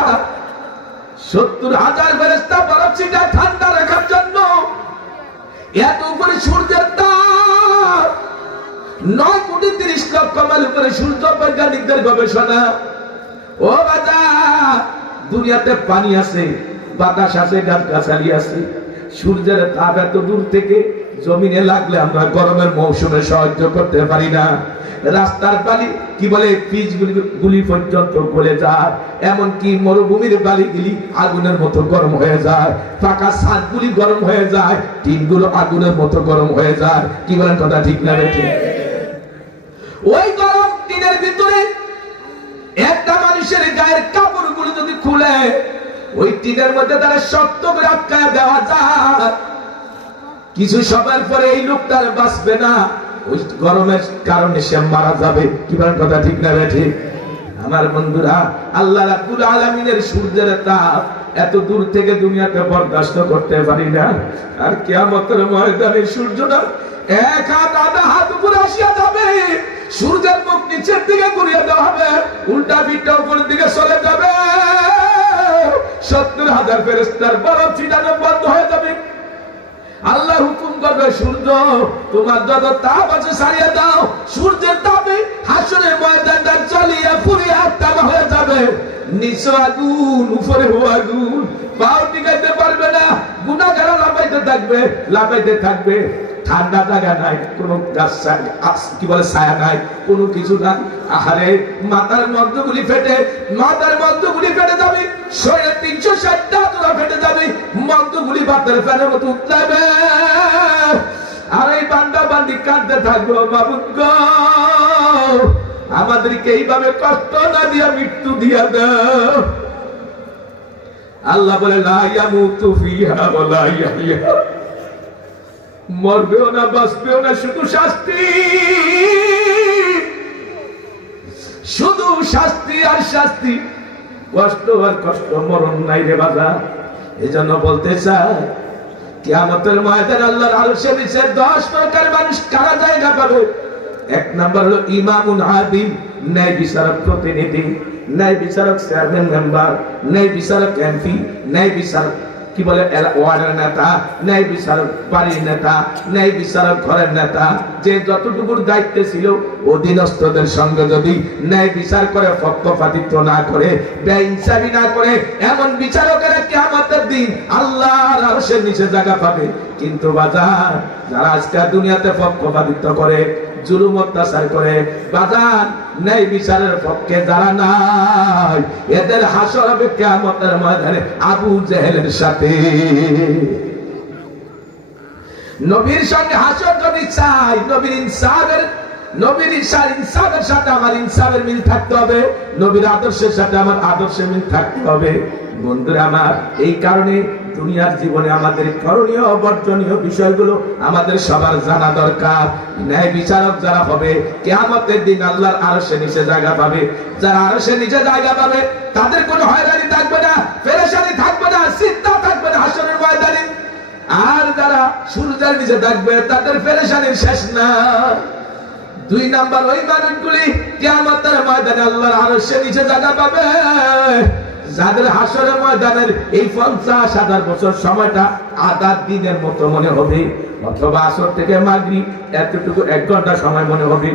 70,000 ফেরেশতা বরফ ছিটা ঠান্ডা রাখার জন্য। এত উপরে সূর্যের তাপ, 9 কোটি 30 লক্ষ মাইল উপরে সূর্য। বৈজ্ঞানিকদের গবেষণা। ও বাবা, দুনিয়াতে পানি আছে, বাতাস আছে, গাছগাছালি আছে। সূর্যের তাপ এত দূর থেকে জমিনে লাগলে আমরা গরমের মৌসুমে সহ্য করতে পারি না। রাস্তার বালি কি বলে পিচ গুলি পর্যন্ত গলে যায়, এমনকি মরুভূমির বালিগুলি আগুনের মতো গরম হয়ে যায়, ফাঁকা ছাদগুলি গরম হয়ে যায়, টিনগুলো আগুনের মতো গরম হয়ে যায়। কি বলেন, কথা ঠিক না বেঠিক? ওই গরম টিনের ভিতরে একটা মানুষের গায়ের কাপড়গুলো যদি খুলে ওই টিনের মধ্যে তারা শক্ত করে আটকায় দেওয়া যায়, কিছু সময়ের পরে এই লোকটার বাঁচবে না, ওই গরমের কারণে সে মারা যাবে। কি বলেন, কথা ঠিক না বেঠিক? আমার বন্ধুরা, আল্লাহ রাব্বুল আলামিনের সূর্যের তাপ এত দূর থেকে দুনিয়াতে বরদাস্ত করতে পারি না। আর কিয়ামতের ময়দানে সূর্যটা 1 হাত আধা হাত উপরে আসিয়া যাবে, সূর্যের মুখ নিচের দিকে ঘুরিয়ে দেওয়া হবে, উল্টা পিঠটা উপরের দিকে চলে যাবে। 70,000 ফেরেশতার বরফ ছিটানো বন্ধ হয়ে যাবে। আল্লাহ হুকুম করবে, সূর্য তোমার যত তাপ আছে ছাড়িয়ে দাও। সূর্যের তাপে হাসরের ময়দানটা জ্বলিয়ে পুড়িয়ে আত্মা হয়ে যাবে। নিচে আগুন, উপরে আগুন, পাও টিকাইতে পারবে না। গুনাহগার লাফাইতে থাকবে। ঠান্ডা জায়গা নাই, কোনো গাছ কি বলে ছায়া নাই, কোনো কিছু নাই। আহারে, মাথার মধ্যগুলি ফেটে যাবে, শরীরে 360টা জোড়া ফেটে যাবে, মধ্যগুলি বাতের ফ্যানের মতো উঠলাবে। আর এই বান্দা বান্দি কাঁদতে থাকবো, মাবুদ গো আমাদেরকে এইভাবে কষ্ট না দিয়া মৃত্যু দিয়া দাও। আল্লাহ বলে, লা ইয়ামুতু ফিহা ওয়া লা ইয়াহইয়া, মরবেও না বাঁচবেও না, শুধু শাস্তি, শুধু শাস্তি আর শাস্তি, কষ্ট আর কষ্ট, মরণ নাই রে বাবা। এজন্য বলতে চাই, কিয়ামতের ময়দানে আল্লাহর আরশের নিচে 10 প্রকার মানুষ কারা জায়গা পাবে। 1 নাম্বার হলো ইমামুন আদিল, ন্যায় বিচারক প্রতিনিধি, ন্যায় বিচারক চেয়ারম্যান মেম্বার, ন্যায় বিচারক এমপি, ন্যায় বিচারক কি বলে ওয়ার্ডের নেতা, ন্যায় বিচারক বাড়ির নেতা, ন্যায় বিচারক ঘরের নেতা। যে যতটুকুর দায়িত্বে ছিল অধীনস্থদের সঙ্গে যদি ন্যায় বিচার করে, পক্ষপাতিত্ব না করে, বেইনসাফি না করে, এমন বিচারকেরা কিয়ামতের দিন আল্লাহর আরশের নিচে জায়গা পাবে। কিন্তু বাজার, যারা আজকে দুনিয়াতে পক্ষপাতিত্ব করে, জুলুম অত্যাচার করে, বাজার ন্যায় বিচারের পক্ষে যারা নাই, এদের হাসর হবে কিয়ামতের ময়দানে আবু জেহেলের সাথে। নবীর সঙ্গে হাসর যদি চাই, নবীর ইনসাফের সাথে আমার ইনসাফের মিল থাকতে হবে, নবীর আদর্শের সাথে আমার আদর্শের মিল থাকতে হবে। বন্ধুরা আমার, এই কারণে দুনিয়ার জীবনে আমাদের করণীয় বর্জনীয় বিষয়গুলো আমাদের সবার জানা দরকার। ন্যায় বিচারক যারা হবে কিয়ামতের দিন আল্লাহর আরশের নিচে জায়গা পাবে। যারা আরশের নিচে জায়গা পাবে তাদের কোনো হয়রানি থাকবে না, পেরেশানি থাকবে না, চিন্তা থাকবে না হাসরের ময়দানে। আর যারা সূর্যের নিচে থাকবে তাদের পেরেশানির শেষ না। 2 নাম্বার, ওই মানুষগুলি কিয়ামতের ময়দানে আল্লাহর আরশের নিচে জায়গা পাবে যাদের হাসরের ময়দানের এই 50,000 বছর সময়টা আধা দিনের মতো মনে হবে, অথবা আসর থেকে মাগরিব এতটুকু 1 ঘন্টা সময় মনে হবে।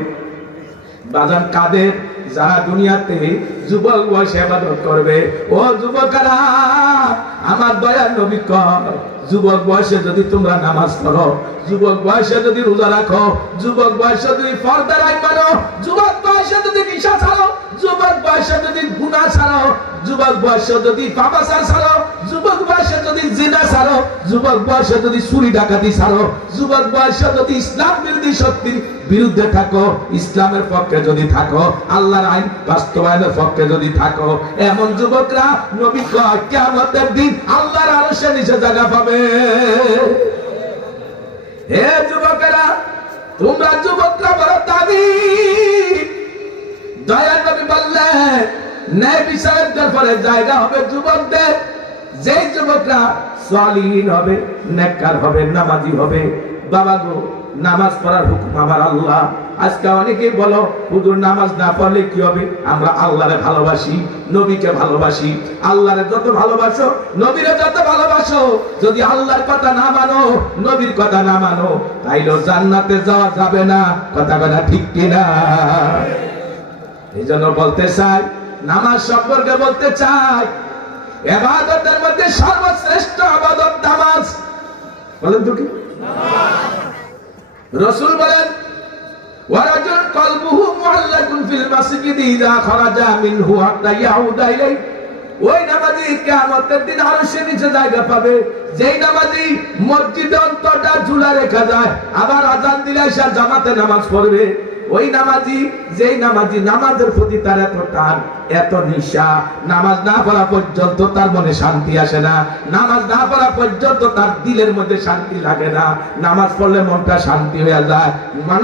বাজান কাদের, যারা দুনিয়াতে যুবক বয়সে ইবাদত করবে। ও যুবকেরা, আমার দয়ার নবী কয়, যুবক বয়সে যদি তোমরা নামাজ পড়ো, যুবক বয়সে যদি রোজা রাখো, যুবক বয়সে যদি পর্দার আইন মানো, যুবক বয়সে যদি নিশা ছাড়ো, যুবক বয়সে যদি গুনাহ ছাড়ো, যুবক বয়সে যদি পাপাচার ছাড়ো, যুবক বয়সে যদি জিনা ছাড়ো, যুবক বয়সে যদি চুরি ডাকাতি ছাড়ো, যুবক বয়সে যদি ইসলাম বিরোধী শক্তির বিরুদ্ধে থাকো, ইসলামের পক্ষে যদি থাকো, আল্লাহর আইন বাস্তবায়নের পক্ষে যদি থাকো, এমন যুবকরা নবী কয় কিয়ামতের দিন আল্লাহর আরশের নিচে জায়গা পাবে। হে যুবকেরা, তোমরা যুবকরা বড় দাবি। দয়ার নবী বললেন ন্যায় বিচারের পরে জায়গা হবে যুবকদের। যে যুবকরা সালিহিন হবে, নেককার হবে, নামাজি হবে। বাবা গো, নামাজ পড়ার হুকুম আমার আল্লাহ। আজকে অনেকেই বলো হুজুর নামাজ না পড়লে কি হবে? আমরা আল্লাহরে ভালোবাসি, নবীকে ভালোবাসি। আল্লাহরে যত ভালোবাসো, নবীরে যত ভালোবাসো, যদি আল্লাহর কথা না মানো, নবীর কথা না মানো, তাইলে জান্নাতে যাওয়া যাবে না। কথা কথা ঠিক কিনা? এই জন্য বলতে চাই, নামাজ সম্পর্কে বলতে চাই, ইবাদতের মধ্যে সর্বশ্রেষ্ঠ ইবাদত নামাজ। বলেন তো কি? রাসূল বলেন ওয়ারাজুল কলবুহু মুআল্লাকুন ফিল মাসজিদি ইযা খারাজা মিনহু হাত্তা ইয়াউদা ইলাইহি। ওই নামাজি কিয়ামতের দিন আরশের নিচে জায়গা পাবে। যেই নামাজি মসজিদে অন্তরটা ঝুলা রেখা যায়, আবার আযান দিলে এসে জামাতে নামাজ পড়বে। ওই নামাজি, যেই নামাজি নামাজের প্রতি তার এত টান, এত নিশা, নামাজ না পড়া পর্যন্ত তার মনে শান্তি আসে না, নামাজ না পড়া পর্যন্ত তার দিলের মধ্যে শান্তি লাগে না। নামাজ পড়লে মনটা শান্তি হয়ে যায়,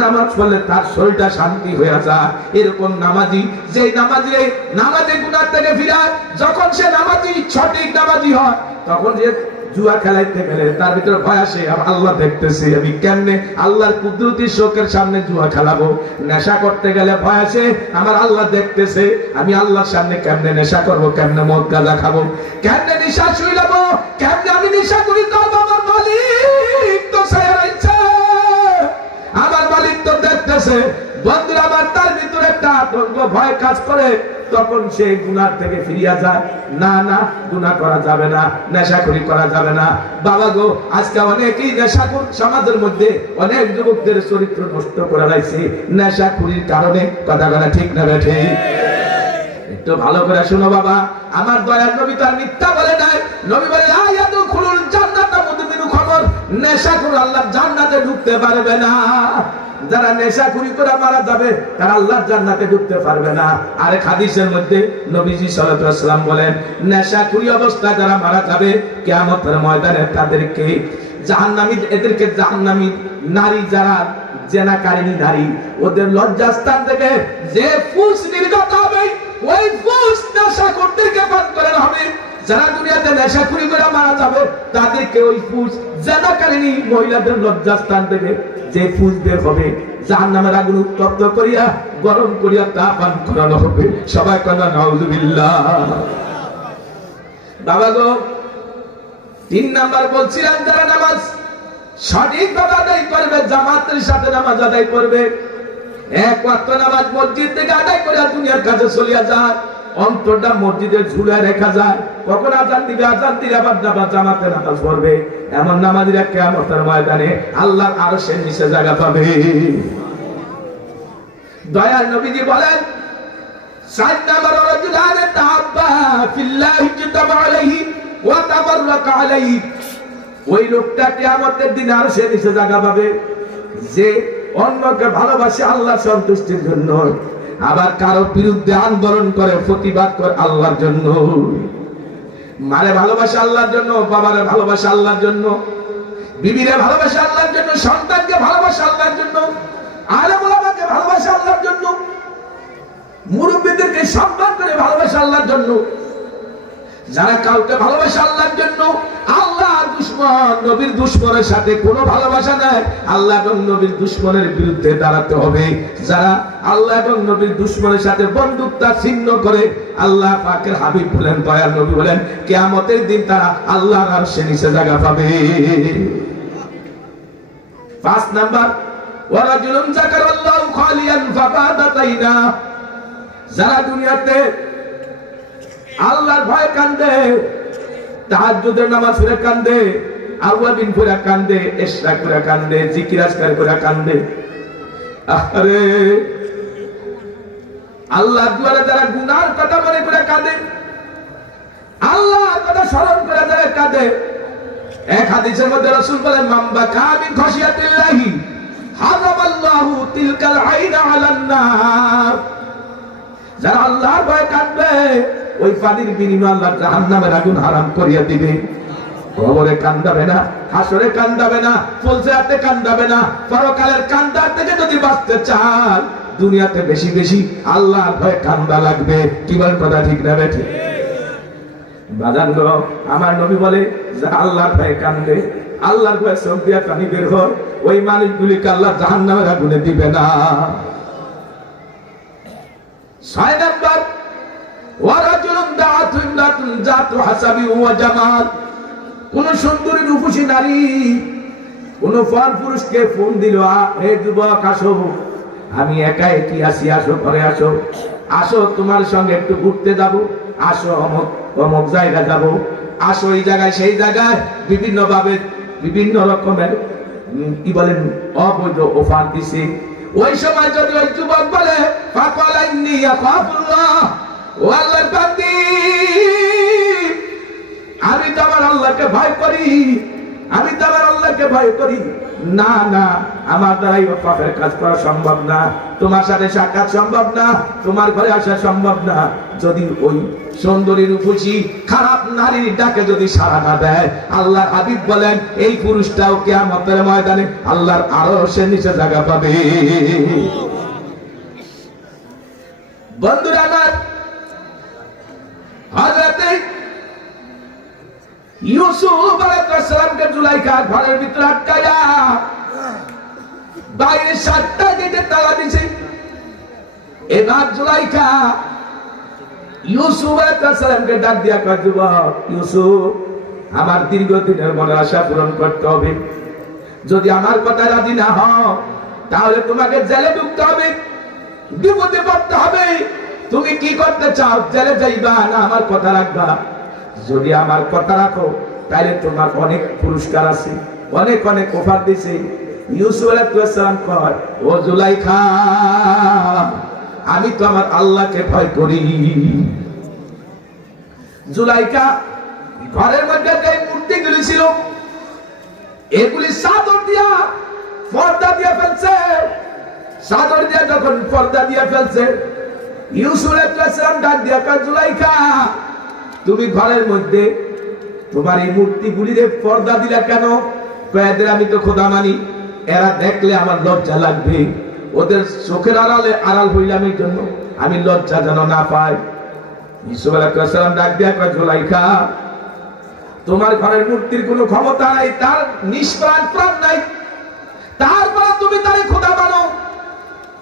নামাজ পড়লে তার শরীরটা শান্তি হয়ে যায়। এরকম নামাজি, যেই নামাজি নামাজে গুনাহ থেকে ফিরায়, যখন সে নামাজি সঠিক নামাজি হয়, তখন যে জুয়া খেলাইতে গেলে তার ভিতরে ভয় আসে, আল্লাহ দেখতেছে, আমি কেমনে আল্লাহর কুদরতি শোকের সামনে জুয়া খেলাবো। নেশা করতে গেলে ভয় আসে, আমার আল্লাহ দেখতেছে, আমি আল্লাহর সামনে কেমনে নেশা করবো, কেমনে মদ গাঁজা খাবো, কেমনে নিশা শুই নেবো, কেমনে আমি নিশা করি করবো। আমার মালিক তো রয়েছে, আমার মালিক তো দেখতেছে। বন্ধুরা আমার, তার ভিতরে একটা আতঙ্ক, ভয় কাজ করে। তখন সে গুনাহ থেকে ফিরিয়া যায়। না না, গুনাহ করা যাবে না, নেশাখুরি করা যাবে না। বাবা গো, আজকে অনেকেই নেশাখোর, সমাজের মধ্যে অনেক যুবকদের চরিত্র নষ্ট করে রাখছে নেশাখুরির কারণে। কথা বলা ঠিক না বেঠে? একটু ভালো করে শুনো বাবা, আমার দয়ার নবী তার মিথ্যা বলে নাই। নবী বলে লা ইয়াদখুলুল জান্নাতা মুদমিনু খমর। নেশাখোর আল্লাহর জান্নাতে ঢুকতে পারবে না। যারা নেশাখুরি করে মারা যাবে, তারা আল্লাহর জান্নাতে ঢুকতে পারবে না। আরেক হাদিসের মধ্যে নবীজি সাল্লাল্লাহু আলাইহি ওয়াসাল্লাম বলেন, নেশাখুরি অবস্থায় যারা মারা যাবে কিয়ামতের ময়দানে তাদেরকে জাহান্নামী, এদেরকে জাহান্নামী নারী, যারা জেনাকারিনী নারী, ওদের লজ্জাস্থান থেকে যে ফুস নির্গত হবে, ওই ফুস নেশাখোরদেরকে পান করে হবে। যারা দুনিয়াতে নেশাখুরি করে মারা যাবে, তাদেরকে ওই ফুস জেনাকারিনী মহিলাদের লজ্জাস্থান থেকে যে ফুস বের হবে, জাহান্নামের আগুন উত্তপ্ত করিয়া গরম করিয়া তা পান করানো হবে। সবাই কন্যা নাউযুবিল্লাহ। বাবা গো, 3 নাম্বার বলছিলাম, যারা নামাজ সঠিকভাবে আদায় করবে, জামাতের সাথে নামাজ আদায় করবে, এক ওয়াক্ত নামাজ মসজিদ থেকে আদায় করে দুনিয়ার কাছে চলিয়া যায়, অন্তরটা মসজিদে ঝুলে রেখা যায়। কখন আজান দিবে, আজান দিলে আবার জামাতে নামাজ পড়বে। এমন নামাজিরা কিয়ামতের ময়দানে আল্লাহর আরশের নিচে জায়গা পাবে। দয়ার নবীজি বলেন, 7 নাম্বার রাজুলান তাআব্বা ফিল্লাহি তাআলা আলাইহি ওয়া তাবাররাকা আলাইহি। ওই লোকটা কিয়ামতের দিন আরশের নিচে জায়গা পাবে, যে অন্যকে ভালোবাসে আল্লাহর সন্তুষ্টির জন্য, আবার কারো বিরুদ্ধে আন্দোলন করে, প্রতিবাদ করে আল্লাহর জন্য। মারে ভালোবাসে আল্লাহর জন্য, বাবারে ভালোবাসে আল্লাহর জন্য, বিবিরে ভালোবাসে আল্লাহর জন্য, সন্তানকে ভালোবাসে আল্লাহর জন্য, আলেম ওলামাকে ভালোবাসে আল্লাহর জন্য, মুরব্বিদেরকে সম্মান করে ভালোবাসে আল্লাহর জন্য। যারা কাউকে ভালোবাসে আল্লাহর জন্য, আল্লাহ দুশমন, নবীর দুশমনের সাথে কোনো ভালোবাসা নাই, আল্লাহ এবং নবীর দুশমনের বিরুদ্ধে দাঁড়াতে হবে। যারা আল্লাহ এবং নবীর দুশমনের সাথে বন্ধুত্ব ছিন্ন করে, আল্লাহ পাকের হাবিব বলেন, দয়াল নবী বলেন, কিয়ামতের দিন তারা আল্লাহর আরশের নিচে জায়গা পাবে। 5 নাম্বার ওয়ারাজুলুন যাকারাল্লাহু খালিয়ান ফাবাদাত আইনা। যারা দুনিয়াতে আল্লাহর ভয় কান্দে, তাহাজ্জুদের নামাজ পড়ে কান্দে, আওয়াবিন পড়ে কান্দে, ইশরাক করে কান্দে, জিকির আজকার করে কান্দে, আরে আল্লাহর দুয়ারে যারা গুনার কথা মনে করে কাঁদে, আল্লাহর কথা স্মরণ করে যারা কাঁদে, এক হাদিসের মধ্যে রাসূল বলেন মাম্বা কামিন খাশিয়াতিল্লাহি হারামাল্লাহু তিলকাল আইনা আলান নার। যারা আল্লাহর ভয়ে কাঁদবে ওই পানির বিনিময়ে আল্লাহ জাহান্নামের আগুন হারাম করিয়া দিবে। কবরে কান্দাবে না, হাসরে কান্দাবে না, ফুলসিরাতে কান্দাবে না। পরকালের কান্দার থেকে যদি বাঁচতে চান দুনিয়াতে বেশি বেশি আল্লাহর ভয়ে কান্দা লাগবে। কি বলেন কথা ঠিক না বেঠি? বাজান গো, আমার নবী বলে যে আল্লাহর ভয়ে কান্দে, আল্লাহর ভয়ে চোখ দিয়া পানি বের হয়, ওই মানুষগুলিকে আল্লাহ জাহান্নামের আগুনে দিবে না। 6 নাম্বার ওয়ারাজুলুন দাআতু ইমরাতুন যাতু হাসাবি ওয়া জামাল। কোন সুন্দরী রূপসী নারী কোন ফর পুরুষকে ফোন দিল, হে যুবক আসো, আমি একা একই আছি, আসো ঘরে আসো, আসো তোমার সঙ্গে একটু ঘুরতে যাব, আসো অমুক অমুক জায়গা যাব, আসো এই জায়গায় সেই জায়গায়। বিভিন্ন ভাবে বিভিন্ন রকমের কি বলেন অবৈধ অফার দিছে। ওই সময় যদি ওই যুবক বলে ফাকালাইন্নি ইয়াখাফুল্লাহ, ও আল্লাহর বান্দি আমি তো আমার আল্লাহকে ভয় করি, আমি তো আমার আল্লাহকে ভয় করি, না না আমার দ্বারা এই পাপের কাজ করা সম্ভব না, তোমার সাথে সাক্ষাৎ সম্ভব না, তোমার ঘরে আসা সম্ভব না। যদি ওই সুন্দরী রূপসী খারাপ নারীর ডাকে যদি সাড়া না দেয়, আল্লাহর হাবিব বলেন এই পুরুষটাও কিয়ামতের ময়দানে আল্লাহর আরশের নিচে জায়গা পাবে। বন্ধুরা আমার, হযরত ইউসুফ আলাইহিস সালামকে জুলাইখা ঘরের ভিতরে আটকায়া বাইরে 7টা গেটে তালা দিয়েছে। এবার জুলাইখা ইউসুফ আলাইহিস সালামকে ডাক দিয়া কয়, যুবক ইউসুফ, আমার দীর্ঘদিনের মনের আশা পূরণ করতে হবে। যদি আমার কথা রাজি না হও তাহলে তোমাকে জেলে ঢুকতে হবে, বিপদে পড়তে হবে। তুমি কি করতে চাও? জেলে যাইবা না আমার কথা রাখবা? যদি আমার কথা রাখো তাহলে তোমার অনেক পুরস্কার আছে, অনেক অনেক অফার দিছে। ইউসুফ আলাইহিস সালাম কয়, ও জুলাইখা, আমি তো আমার আল্লাহকে ভয় করি। জুলাইখা ঘরের মধ্যে যে মূর্তিগুলি ছিল এগুলি চাদর দিয়া পর্দা দিয়ে ফেলছে। চাদর দিয়া যখন পর্দা দিয়ে ফেলছে, ইউসুফ আলাইহিস সালাম ডাক দিয়া কয়, জুলাইখা, তুমি ঘরের মধ্যে তোমার এই মূর্তিগুলিরে পর্দা দিলা কেন? কয়েদের আমি তো খোদা মানি, এরা দেখলে আমার লজ্জা লাগবে, ওদের চোখের আড়ালে আড়াল হইলাম, এই জন্য আমি লজ্জা যেন না পাই। ইউসুফ আলাইহিস সালাম ডাক দিয়া কয়, জুলাইখা, তোমার ঘরের মূর্তির কোনো ক্ষমতা নাই, তার নিষ্প্রাণ প্রাণ নাই, তারপরে তুমি তারে খোদা মানো,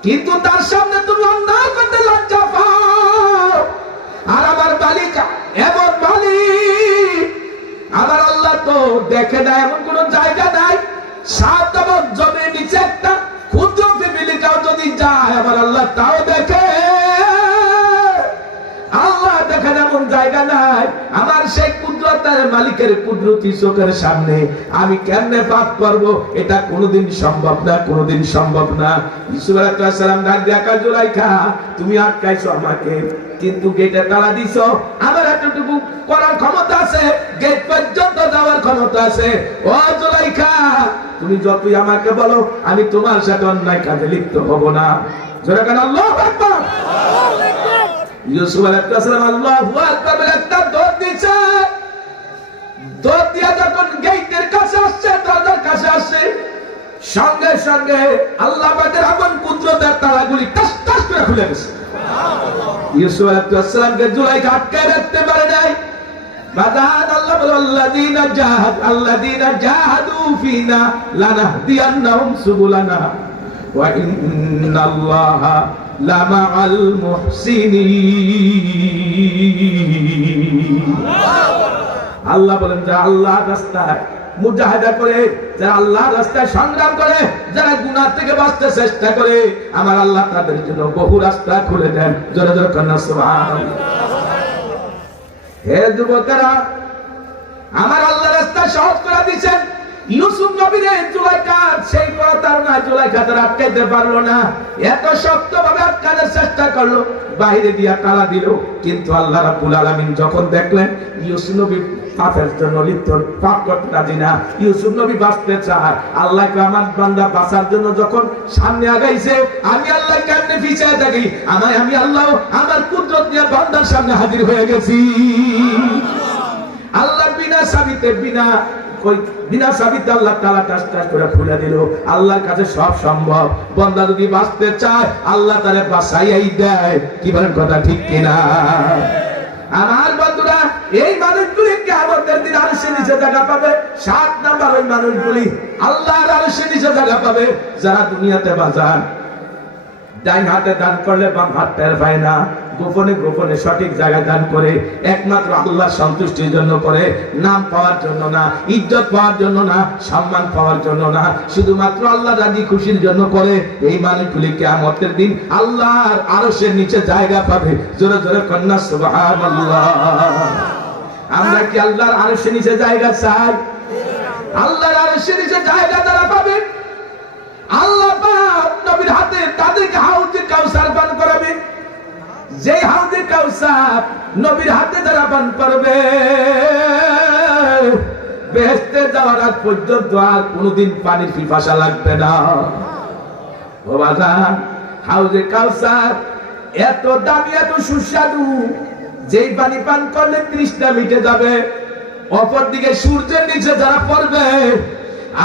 কিন্তু তার সামনে তুমি অন্যায় করতে লজ্জা পাও। আর আমার মালিক এমন মালিক, আমার আল্লাহ তো দেখে না এমন কোন জায়গা নাই। 7 জমির নিচে একটা ক্ষুদ্র পিপিলিকাও যদি যায় আমার আল্লাহ তাও দেখে। আল্লাহ দেখেন এমন জায়গা নাই। আমার সেই কুদরতের মালিকের কুদরতি চোখের সামনে আমি কেমনে পাপ করব? এটা কোনোদিন সম্ভব না, কোনোদিন সম্ভব না। ইউসুফ আলাইহিস সালাম ডাক দিয়া কয়, জুলাইখা, তুমি আটকাইছো আমাকে, কিন্তু গেটে তালা দিছো, আমার এতটুকু করার ক্ষমতা আছে, গেট পর্যন্ত যাওয়ার ক্ষমতা আছে। ও জুলাইখা, তুমি যতই আমাকে বলো আমি তোমার সাথে অন্যায় কাজে লিপ্ত হব না। জোরে কেন আল্লাহু আকবার। ইউসুফ আলাইহিস সালাম আল্লাহু আকবার বলে একটা দৌড় দিয়েছে। দৌড় দিয়া যখন গেটের কাছে আসছে, দরজার কাছে আসছে, সঙ্গে সঙ্গে আল্লাহ পাকের এমন কুদরতের তালাগুলি টাস টাস করে খুলে গেছে। ইউসুফ আলাইহিস সালামকে জুলাইখা আটকায় রাখতে পারে নাই। বাদান আল্লাহ বলে, আল্লাযীনা জাহাদু ফিনা লানাহদিয়ান্নাহুম সুবুলানা ওয়া ইন্নাল্লাহা লামাআল মুহসিনিন। আল্লাহ বলেন, যারা আল্লাহর রাস্তায় মুজাহিদা করে, যারা আল্লাহর রাস্তায় সংগ্রাম করে, যারা গুনাহ থেকে বাঁচতে চেষ্টা করে, আমার আল্লাহ তাদের জন্য বহু রাস্তা খুলে দেন। জোরে জোরে কান্না সুবহানাল্লাহ। হে যুবকেরা, আমার আল্লাহ রাস্তা সহজ করে দিয়েছেন। ইউসুফ নবীর জুলাইখা সেই প্রতারণা জুলাইখা তারা আটকাইতে পারলো না। এত শক্তভাবে আটকানোর চেষ্টা করলো, বাইরে দিয়া তালা দিল, কিন্তু আল্লাহ রাব্বুল আলামিন যখন দেখলেন ইউসুফ নবী পাপের জন্য লিপ্ত, পাপ করতে রাজি না। ইউসুফ নবী বাঁচতে চায়, আল্লাহকে আমার বান্দা বাঁচার জন্য যখন সামনে আগাইছে, আমি আল্লাহ কেমনে পিছায় থাকি, আমি আল্লাহ আমার কুদরত নিয়ে বান্দার সামনে হাজির হয়ে গেছি। আল্লাহ বিনা সাবিতে আল্লাহ তাআলা টাস করে খুলে দিল। আল্লাহর কাছে সব সম্ভব। বান্দা যদি বাঁচতে চায় আল্লাহ তারে বাঁচাইয়াই দেয়। কি বলেন কথা ঠিক কিনা? আমার বন্ধুরা, এই মানুষগুলি কিয়ামতের দিন আরশের নিচে জায়গা পাবে। 7 নাম্বার ওই মানুষগুলি আল্লাহর আরশের নিচে জায়গা পাবে যারা দুনিয়াতে বাজান ডাইন হাতে দান করলে বাম হাত টের পায় না, গোপনে গোপনে সঠিক জায়গায় দান করে, একমাত্র আল্লাহর সন্তুষ্টির জন্য করে, নাম পাওয়ার জন্য না, ইজ্জত পাওয়ার জন্য না, সম্মান পাওয়ার জন্য না, শুধুমাত্র আল্লাহ রাজি খুশির জন্য করে। এই মানুষগুলি কিয়ামতের দিন আল্লাহর আরশের নিচে জায়গা পাবে। জোরে জোরে কন্যা সুবহানাল্লাহ। আমরা কি আল্লাহর আরশের নিচে জায়গা চাই? আল্লাহর আরশের নিচে জায়গা যারা পাবে, আল্লাহ পাক নবীর হাতে তাদেরকে হাউজে কাউসার পান করাবে। যে হাউজে কাউসার নবীর হাতে যারা পান করবে, বেহেশতে যাওয়ার আগ পর্যন্ত আর কোনোদিন পানির পিপাসা লাগবে না। ও বাজান, হাউজে কাউসার এত দামি, এত সুস্বাদু, যেই পানি পান করলে তৃষ্ণা মিটে যাবে। অপরদিকে সূর্যের নিচে যারা পড়বে,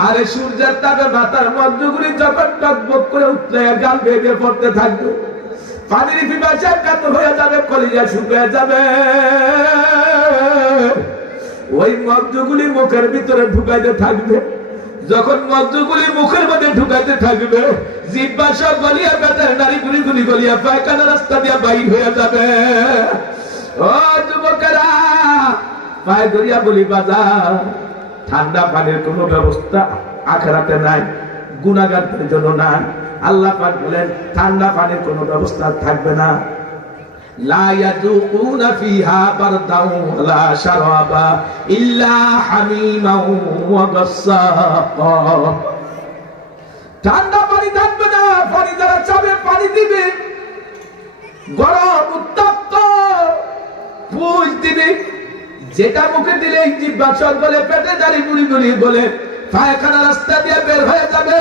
আরে সূর্যের তাপে মাথার মধ্যগুলি যখন টকবক করে উঠলে গাল বেয়ে পড়তে থাকবে, পানির পিপাসায় কাতর হয়ে যাবে, কলিজা শুকিয়ে যাবে। ওই মধ্যগুলি মুখের ভিতরে ঢুকাইতে থাকবে। যখন মধ্যগুলি মুখের মধ্যে ঢুকাইতে থাকবে, জিহ্বা সব গলিয়া, পেটের নাড়িগুলি গুলি গলিয়া পায়খানা রাস্তা দিয়ে বাইর হয়ে যাবে। ও যুবকেরা, পায়ে ধরিয়া বলি বাজার, ঠান্ডা পানির কোনো ব্যবস্থা আখিরাতে নাই, গুনাহগারদের জন্য নাই। আল্লাহ পাক বলেন ঠান্ডা পানির কোনো ব্যবস্থা থাকবে না। লা ইয়াযুকুনা ফিহা বারদাও ওয়ালা শারাবা ইল্লা হামিমাও ওয়া গাসসাকা। ঠান্ডা পানি থাকবে না। পানি যারা চাবে পানি দিবে, গরম উত্তপ্ত পুষ দিবে। যেটা মুখে দিলে জিহ্বা সব গলে, পেটে দাঁড়ি মুড়ি গুলি গলে, পায়খানা রাস্তা দিয়ে বের হয়ে যাবে,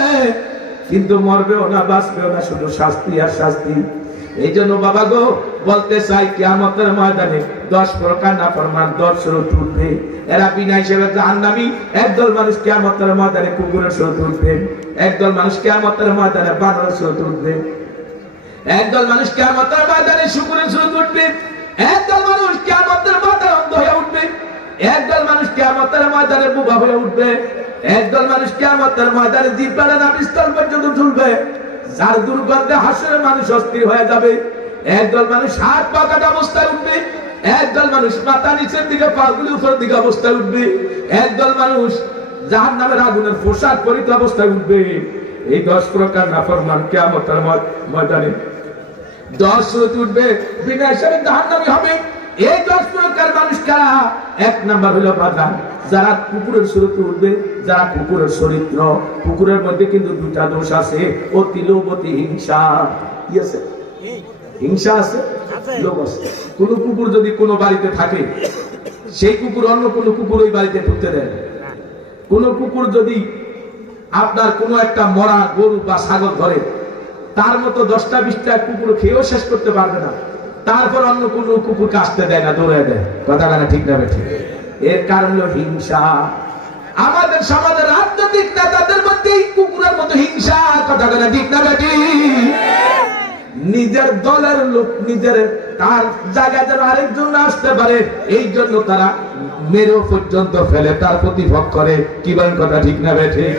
কিন্তু মরবেও না, বাঁচবেও না, শুধু শাস্তি আর শাস্তি। এই জন্য বাবা গো, বলতে চাই কিয়ামতের ময়দানে 10 প্রকার নাফরমান 10 স্রোত উঠবে। এরা বিনা হিসেবে জাহান্নামী। একদল মানুষ কিয়ামতের ময়দানে কুকুরের স্রোত উঠবে, একদল মানুষ কিয়ামতের ময়দানে বানরের স্রোত উঠবে, একদল মানুষ কিয়ামতের ময়দানে শুকুরের স্রোত উঠবে, একদল মানুষ কিয়ামতের ময়দানে অন্ধ হয়ে উঠবে, একদল মানুষ কিয়ামতের ময়দানে বোবা হয়ে উঠবে, একদল মানুষ কিয়ামতের ময়দানে জিহ্বাটা নাভিস্থল পর্যন্ত ঝুলবে, যার দুর্গন্ধে হাসরের মানুষ অস্থির হয়ে যাবে। একদল মানুষ হাত পা কাটা অবস্থায় উঠবে, একদল মানুষ মাথা নিচের দিকে পাগুলি উপরের দিকে অবস্থায় উঠবে, একদল মানুষ জাহান্নামের আগুনের পোশাক পরিহিত অবস্থায় উঠবে। এই 10 প্রকার নাফরমান কিয়ামতের ময়দানে 10 স্রোত উঠবে, বিনা হিসাবে জাহান্নামী হবে। এই 10 প্রকার মানুষ কারা? 1 নাম্বার হলো বাজার, যারা কুকুরের স্রোতে উঠবে, যারা কুকুরের চরিত্র। কুকুরের মধ্যে কিন্তু 2টা দোষ আছে, অতি লোভ, অতি হিংসা। কি আছে? হিংসা আছে, লোভ আছে। কোন কুকুর যদি কোনো বাড়িতে থাকে, সেই কুকুর অন্য কোনো কুকুর ওই বাড়িতে ঢুকতে দেয়। কোন কুকুর যদি আপনার কোনো একটা মরা গরু বা ছাগল ধরে, তার মতো 10টা 20টা কুকুর খেয়েও শেষ করতে পারবে না, তারপর অন্য কোনো কুকুরকে আসতে দেয় না, দৌড়ে দেয়। কথা বলা ঠিক না ঠিক? এর কারণ হলো হিংসা। আমাদের সমাজের রাজনৈতিক নেতাদের মধ্যে কুকুরের মতো হিংসা। কথা বলা ঠিক না ঠিক? নিজের দলের লোক নিজের তার জায়গা যেন আরেকজন আসতে পারে, এই জন্য তারা মেরেও পর্যন্ত ফেলে, তার প্রতিভোগ করে। কি বলেন কথা ঠিক না ঠিক?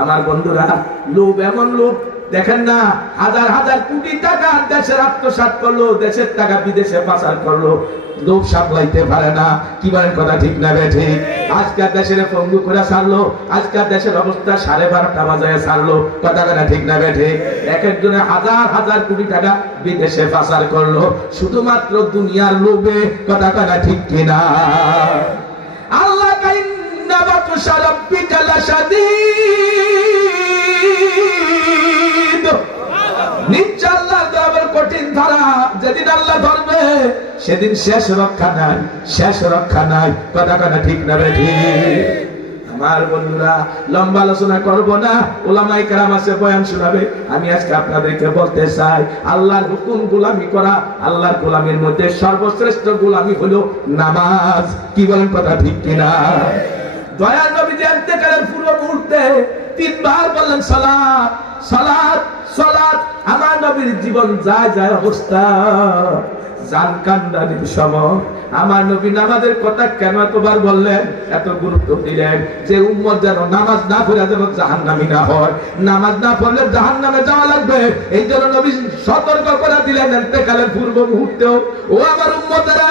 আমার বন্ধুরা, লোভ এমন লোভ, দেখেন না, হাজার হাজার কোটি টাকা দেশের আত্মসাৎ করলো, দেশের টাকা বিদেশে পাচার করলো, লোভ সামলাইতে পারে না। কি বলেন কথা ঠিক না ঠিক? আজকাল দেশের পঙ্গু করে ছাড়লো, আজকাল দেশের অবস্থা 12:30 বাজায় ছাড়লো। কথা বলা ঠিক না ঠিক? এক একজনে হাজার হাজার কোটি টাকা বিদেশে পাচার করলো, শুধুমাত্র দুনিয়ার লোভে। কথা বলা ঠিক কিনা? আল্লাহ কাইন্না বাতুশা রাব্বিকা লাশাদীদ। নিশ্চয় আল্লাহর দরবার কঠিন ধরা। যেদিন আল্লাহ ধরবে, সেদিন শেষ রক্ষা নাই, শেষ রক্ষা নাই। কথা কথা ঠিক না রে ঠিক? আমার বন্ধুরা, লম্বা আলোচনা করব না, উলামায়ে কেরাম আছে বয়ান শোনাবে। আমি আজকে আপনাদেরকে বলতে চাই, আল্লাহর হুকুম গোলামি করা, আল্লাহর গোলামির মধ্যে সর্বশ্রেষ্ঠ গোলামি হলো নামাজ। কি বলেন কথা ঠিক কিনা? দয়ার নবী যে ইন্তেকালের পূর্ব মুহূর্তে 3 বার বললেন সালাত সালাত সালাত। আমার নবীর জীবন যায় যায় অবস্থা, জান কান্দানির সময় আমার নবী নামাজের কথা কেন এতবার বললেন, এত গুরুত্ব দিলেন যে উম্মত যেন নামাজ না পড়ে যেন জাহান্নামী না হয়। নামাজ না পড়লে জাহান্নামে যাওয়া লাগবে, এই জন্য নবী সতর্ক করে দিলেন ইন্তেকালের পূর্ব মুহূর্তেও, ও আমার উম্মতেরা,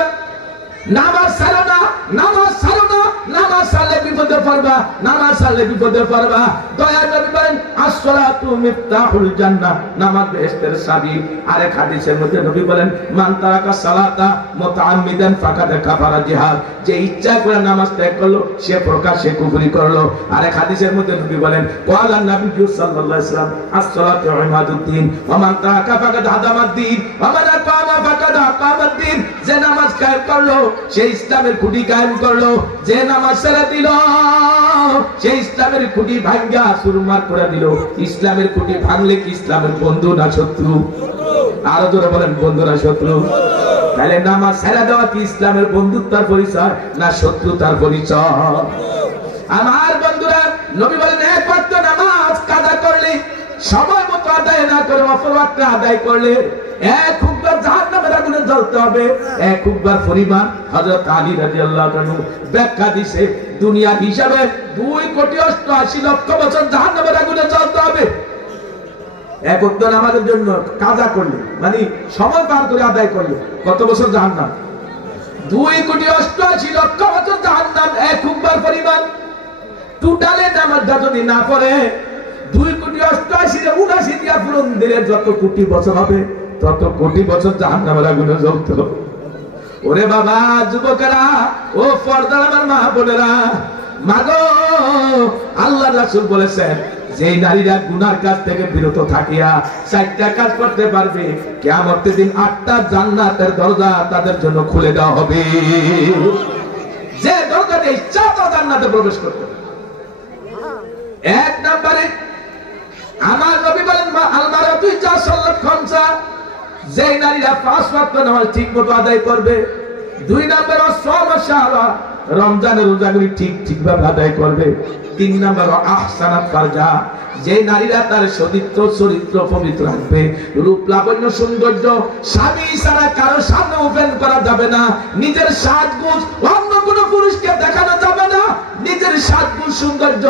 নামাজ ছাড়ো না, নামাজ ছাড়ো না, নামাজ ছাড়লে বিপদে পড়বা, নামাজ ছাড়লে বিপদে পড়বা। দয়া নবী বলেন আসসালাতু মিফতাহুল জান্নাহ, নামাজ বেহেশতের চাবি। আরেক হাদিসের মধ্যে নবী বলেন মান তারাকা সালাতা মুতাআম্মিদান ফাকাদ কাফারা জিহাদ, যে ইচ্ছা করে নামাজ ত্যাগ করলো সে প্রকাশ্যে কুফরি করলো। আরেক হাদিসের মধ্যে নবী বলেন ক্বালা নবী সাল্লাল্লাহু আলাইহি ওয়াসাল্লাম আসসালাতু ইমাদুদ্দিন ওয়া মান তারাকা ফাকাদ হাদামাদ্দিন ওয়া মান আকামা ফাকাদ আকামাদ্দিন, যে নামাজ কায়েম করলো সে ইসলামের খুঁটি কায়েম করলো, যে নামাজ ছেড়ে দিল সে ইসলামের খুঁটি ভাঙ্গা চুরমার করে দিল। ইসলামের খুঁটি ভাঙলে কি ইসলামের বন্ধু না শত্রু? আরো জোরে বলেন, বন্ধু না শত্রু? তাহলে নামাজ ছেড়ে দেওয়া কি ইসলামের বন্ধুত্বের পরিচয় না শত্রুতার পরিচয়? আমার বন্ধুরা, নবী বলেন এক ওয়াক্ত নামাজ কাজা করলে, সময় মতো আদায় না করে অপর ওয়াক্তে আদায় করলে এক হুকবার জাহান্নামের আগুনে জ্বলতে হবে। এক হুকবার পরিমাণ হযরত আলী রাদিয়াল্লাহু আনহু ব্যাখ্যা দিয়েছে, দুনিয়ার হিসাবে 2,88,00,000 বছর জাহান্নামের আগুনে জ্বলতে হবে এক ওয়াক্ত নামাজের জন্য কাজা করলে, মানে সময় পার করে আদায় করলে। কত বছর জাহান্নাম? 2,88,00,000 বছর জাহান্নাম এক হুকবার পরিমাণ। টোটালে নামাজটা যদি না পড়ে 2,88,79 দিয়া পূরণ দিলে যত কোটি বছর হবে তত কোটি বছর জাহান্নামের আগুনে জ্বলতে হবে। ওরে বাবা যুবকেরা, ও পর্দার আমার মা বোনেরা, মাগো আল্লাহ রাসূল বলেছেন যে নারীরা গুনার কাজ থেকে বিরত থাকিয়া 4টা কাজ করতে পারবে, কিয়ামতের দিন 8টা জান্নাতের দরজা তাদের জন্য খুলে দেওয়া হবে। যে দরজা দিয়ে ইচ্ছা তো জান্নাতে প্রবেশ করতে। এক নম্বরে আমার নবী বলেন আল-মারাতু ইজা সাল্লাত খামসা, যে নারীরা 5 ওয়াক্ত নামাজ ঠিকমতো আদায় করবে। 2 নম্বর সাওম শাহরা, রমজানের রোজাগুলি ঠিকভাবে আদায় করবে। 3 নম্বর আহসানাত ফারজা, যে নারীরা তার চরিত্র পবিত্র রাখবে। রূপ লাবণ্য সৌন্দর্য স্বামী ছাড়া কারো সামনে ওপেন করা যাবে না। নিজের সাজগোজ অন্য কোনো পুরুষকে দেখানো যাবে না। নিজের সাজগোজ সৌন্দর্য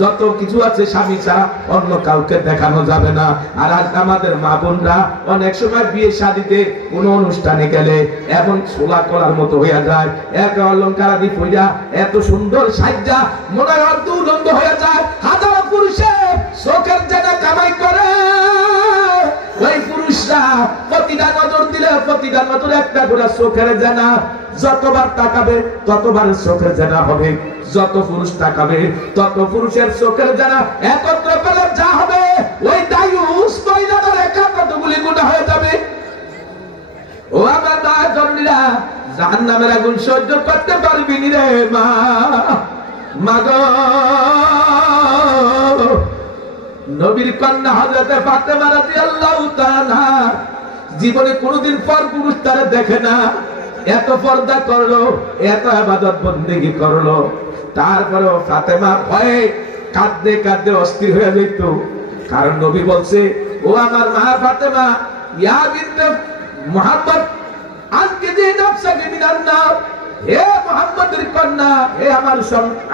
যত কিছু আছে স্বামী ছাড়া অন্য কাউকে দেখানো যাবে না। আর আজ আমাদের মা বোনরা অনেক সময় বিয়ে শাদীতে কোনো অনুষ্ঠানে গেলে এমন ছোলা কলার মতো হয়ে যায়, এক অলঙ্কার আদি পইরা এত সুন্দর সাজ্জা মনে হয় অর্ধউলঙ্গ হয়ে যায়। হাজার পুরুষের চোখের জায়গা কামাই করে, ওই পুরুষরা প্রতিটা নজর দিলে প্রতিটা নজর একটা করে চোখের জানা। যতবার তাকাবে ততবার চোখের জানা হবে, যত পুরুষ তাকাবে তত পুরুষের চোখের জানা একত্র পেলে যা হবে ওই দায়ুস মহিলাদের একাত্রগুলি গুণা হয়ে যাবে। ও আমার মা জননীরা, জাহান্নামের আগুন সহ্য করতে পারবি নি রে মা। মাগো নবীর কন্যা হযরতে ফাতেমা রাদিয়াল্লাহু তাআলা জীবনে কোনোদিন পর পুরুষ তারা দেখে না, এত পর্দা করলো, এত ইবাদত বন্দেগী করলো, তারপরেও ফাতেমা ভয়ে কাঁদতে কাঁদতে অস্থির হয়ে যেত। কারণ নবী বলছে, ও আমার মা ফাতেমা, ইয়া বিনতে মুহাম্মদ আনকিযি নাফসাকি মিনান নার, হে মুহাম্মদের কন্যা, হে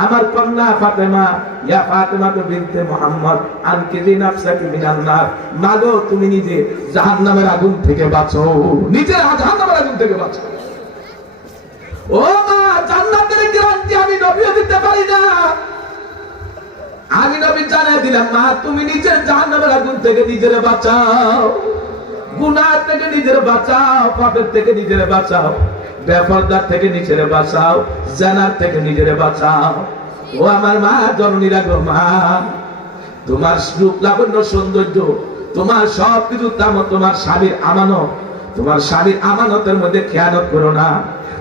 আমার কন্যা ফাতেমা, ইয়া ফাতেমা বিনতে মুহাম্মদ আনকিযি নাফসাকি মিনান নার, মাগো তুমি নিজে জাহান্নামের আগুন থেকে বাঁচো, নিজে জাহান্নামের আগুন থেকে বাঁচো। ও মা, জান্নাতের গ্যারান্টি আমি নবীও দিতে পারি না। আমি নবী জানিয়ে দিলাম, মা তুমি নিজের জাহান্নামের আগুন থেকে নিজের বাঁচাও, গুনাহ থেকে নিজের বাঁচাও, পাপের থেকে নিজের বাঁচাও, বেপরদার থেকে নিজের বাঁচাও, জানার থেকে নিজের বাঁচাও। ও আমার মা জননীরা গো, মা তোমার রূপ লাবণ্য সৌন্দর্য, তোমার সব কিছু তোমার স্বামীর আমানত, তোমার স্বামীর আমানতের মধ্যে খেয়ানত করো না,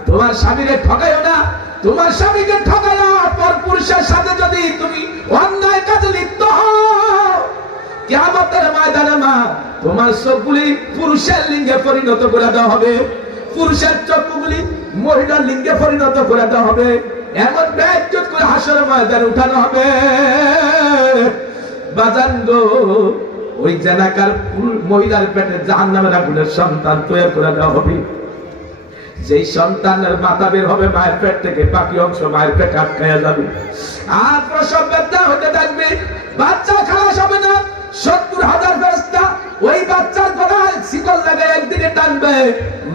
তোমার স্বামীকে ঠকাইও না। তোমার স্বামীকে ঠকাইয়া পর পুরুষের সাথে যদি তুমি অন্যায় কাজে লিপ্ত হও, কিয়ামতের ময়দানে মা তোমার চোখগুলি পুরুষের লিঙ্গে পরিণত করে দেওয়া হবে, পুরুষের চক্ষুগুলি মহিলার লিঙ্গে পরিণত করে দেওয়া হবে, এমন বেইজ্জত করে হাসরের ময়দানে উঠানো হবে। বাজান গো, ওই জানাকার মহিলার পেটে জাহান্নামের আগুনের সন্তান তৈরি করে দেওয়া হবে। যেই সন্তানের মাথা বের হবে মায়ের পেট থেকে, বাকি অংশ মায়ের পেট আটকায়া যাবে, আর প্রসব বেদনা হতে থাকবে, বাচ্চা খালাস হবে না। 70,000 ফেরেশতা ওই বাচ্চার গলায় শিকল লাগায় একদিকে টানবে,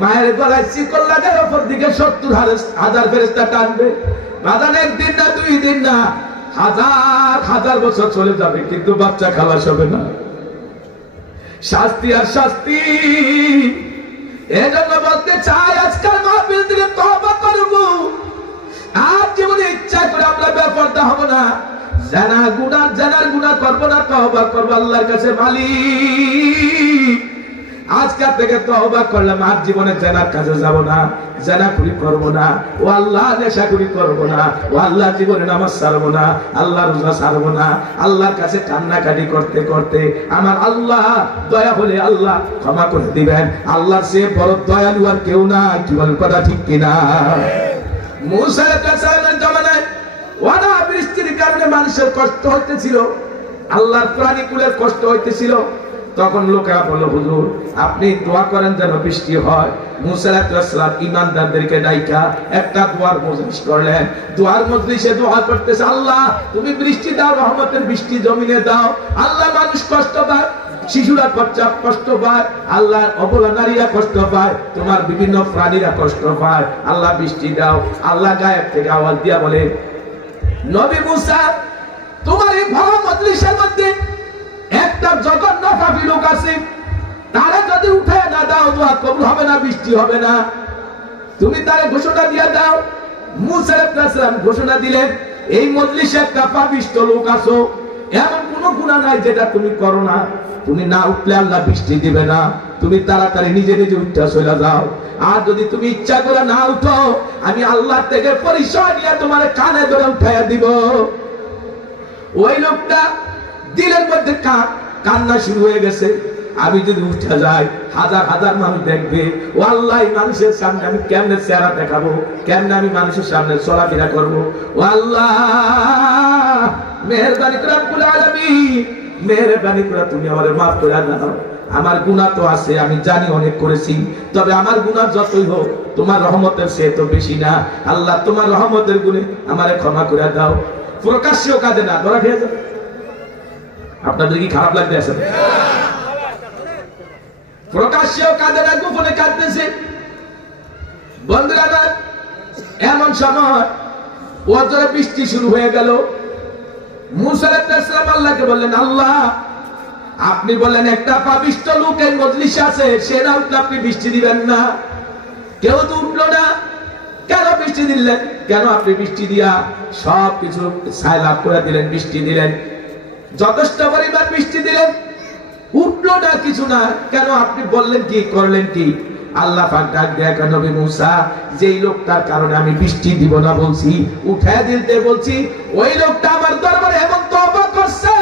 মায়ের গলায় শিকল লাগায় অপর দিকে 70,000 ফেরেশতা টানবে। বাদান একদিন না, 2 দিন না, হাজার বছর চলে যাবে, কিন্তু বাচ্চা খালাস হবে না। শাস্তি আর শাস্তি। এজন্য বলতে চাই, আজকাল মাহফিল থেকে তওবা করব, আর জীবনে ইচ্ছা করে আমরা বেপরদা হব না, জানার গুনাহ করব না, তওবা করব আল্লাহর কাছে। মালিক আজকে থেকে তওবা করলাম, আর জীবনে জানার কাছে যাব না, জানাকুরি করব না, ও আল্লাহ নেশাকুরি করব না, ও আল্লাহ জীবনে নামাজ ছাড়ব না, আল্লাহ রোজা ছাড়ব না। আল্লাহর কাছে কান্নাকাটি করতে করতে আমার আল্লাহ দয়া হলে আল্লাহ ক্ষমা করে দিবেন। আল্লাহর চেয়ে বড় দয়ালু আর কেউ না। কি বলেন কথা ঠিক কিনা? মুসা আলাইহিস সালামের জামানায় ওয়াদা বৃষ্টির কারণে মানুষের কষ্ট হইতেছিল, আল্লাহর প্রাণীকুলের কষ্ট হইতেছিল। তখন লোকেরা বলল, হুজুর আপনি দোয়া করেন যেন বৃষ্টি হয়। মুসা আলাইহিস সালাম ঈমানদারদেরকে ডাইকা একটা দোয়ার মজলিস করলেন। দোয়ার মজলিসে দোয়া করতেছে, আল্লাহ তুমি বৃষ্টি দাও, রহমতের বৃষ্টি জমিনে দাও। আল্লাহ মানুষ কষ্ট পায়, শিশুরা কষ্ট পায়, আল্লাহ অবলা নারীরা কষ্ট পায়, তোমার বিভিন্ন প্রাণীরা কষ্ট পায়, আল্লাহ বৃষ্টি দাও। আল্লাহ গায়েব থেকে আওয়াজ দিয়া বলে, নবী মুসা তোমার এই ভালো মজলিসের মধ্যে একটা জঘন্য পাপী লোক আছে, তারা যদি উঠে না দাও দোয়া কবুল হবে না, বৃষ্টি হবে না। তুমি তারে ঘোষণা দিয়ে দাও। মুসা আলাইহিস সালাম ঘোষণা দিলেন, এই মজলিসে একটা পাপিষ্ঠ লোক আছো, এমন কোনো গুনাহ নাই যেটা তুমি করো না, তুমি না উঠলে আল্লাহ বৃষ্টি দিবে না, তুমি তাড়াতাড়ি নিজে নিজে উঠে চলে যাও। আর যদি তুমি ইচ্ছা করে না উঠো, আমি আল্লাহ থেকে পরিচয় নিয়ে তোমার কানে ধরে উঠাইয়া দিব। ওই লোকটা দিলের মধ্যে কান্না শুরু হয়ে গেছে, আমি যদি উঠে যাই হাজার মানুষ দেখবে, ও আল্লাহ মানুষের সামনে আমি কেমনে চেহারা দেখাবো, কেমনে আমি মানুষের সামনে চলাফেরা করবো। ও আল্লাহ মেহেরবানি করে রব্বুল আলামিন, মেহেরবানি করে তুমি আমারে মাফ করে দাও। আমার গুনাহ তো আছে, আমি জানি অনেক করেছি, তবে আমার গুনাহ যতই হোক তোমার রহমতের চেয়ে তো বেশি না। আল্লাহ তোমার রহমতের গুণে আমারে ক্ষমা করে দাও। প্রকাশ্যেও কাঁদে না, ধরা খেয়ে যাও। আপনাদের কি খারাপ লাগতে আছে? প্রকাশ্যেও কাঁদে না, গোপনে কাঁদতেছে। বন্ধুরা এমন সময় ওজরে বৃষ্টি শুরু হয়ে গেল। মুসা আলাইহিস সালাম আল্লাহকে বললেন, আল্লাহ আপনি বললেন একটা পাপিষ্ঠ লোক এই মজলিসে আছে, সে না উঠলে আপনি বৃষ্টি দিবেন না। কেউ তো উঠলো না, কেন বৃষ্টি দিলেন? কেন আপনি বৃষ্টি দিয়া সবকিছু সায়লাভ করে দিলেন, বৃষ্টি দিলেন, যথেষ্ট পরিমাণ বৃষ্টি দিলেন, উঠলো না কিছু না, কেন আপনি বললেন কি, করলেন কি? আল্লাহ পাক ডাক দেয়া, নবী মুসা যেই লোকটার কারণে আমি বৃষ্টি দিব না বলছি, উঠায় দিতে বলছি, ওই লোকটা আমার দরবারে এমন তওবা করছে,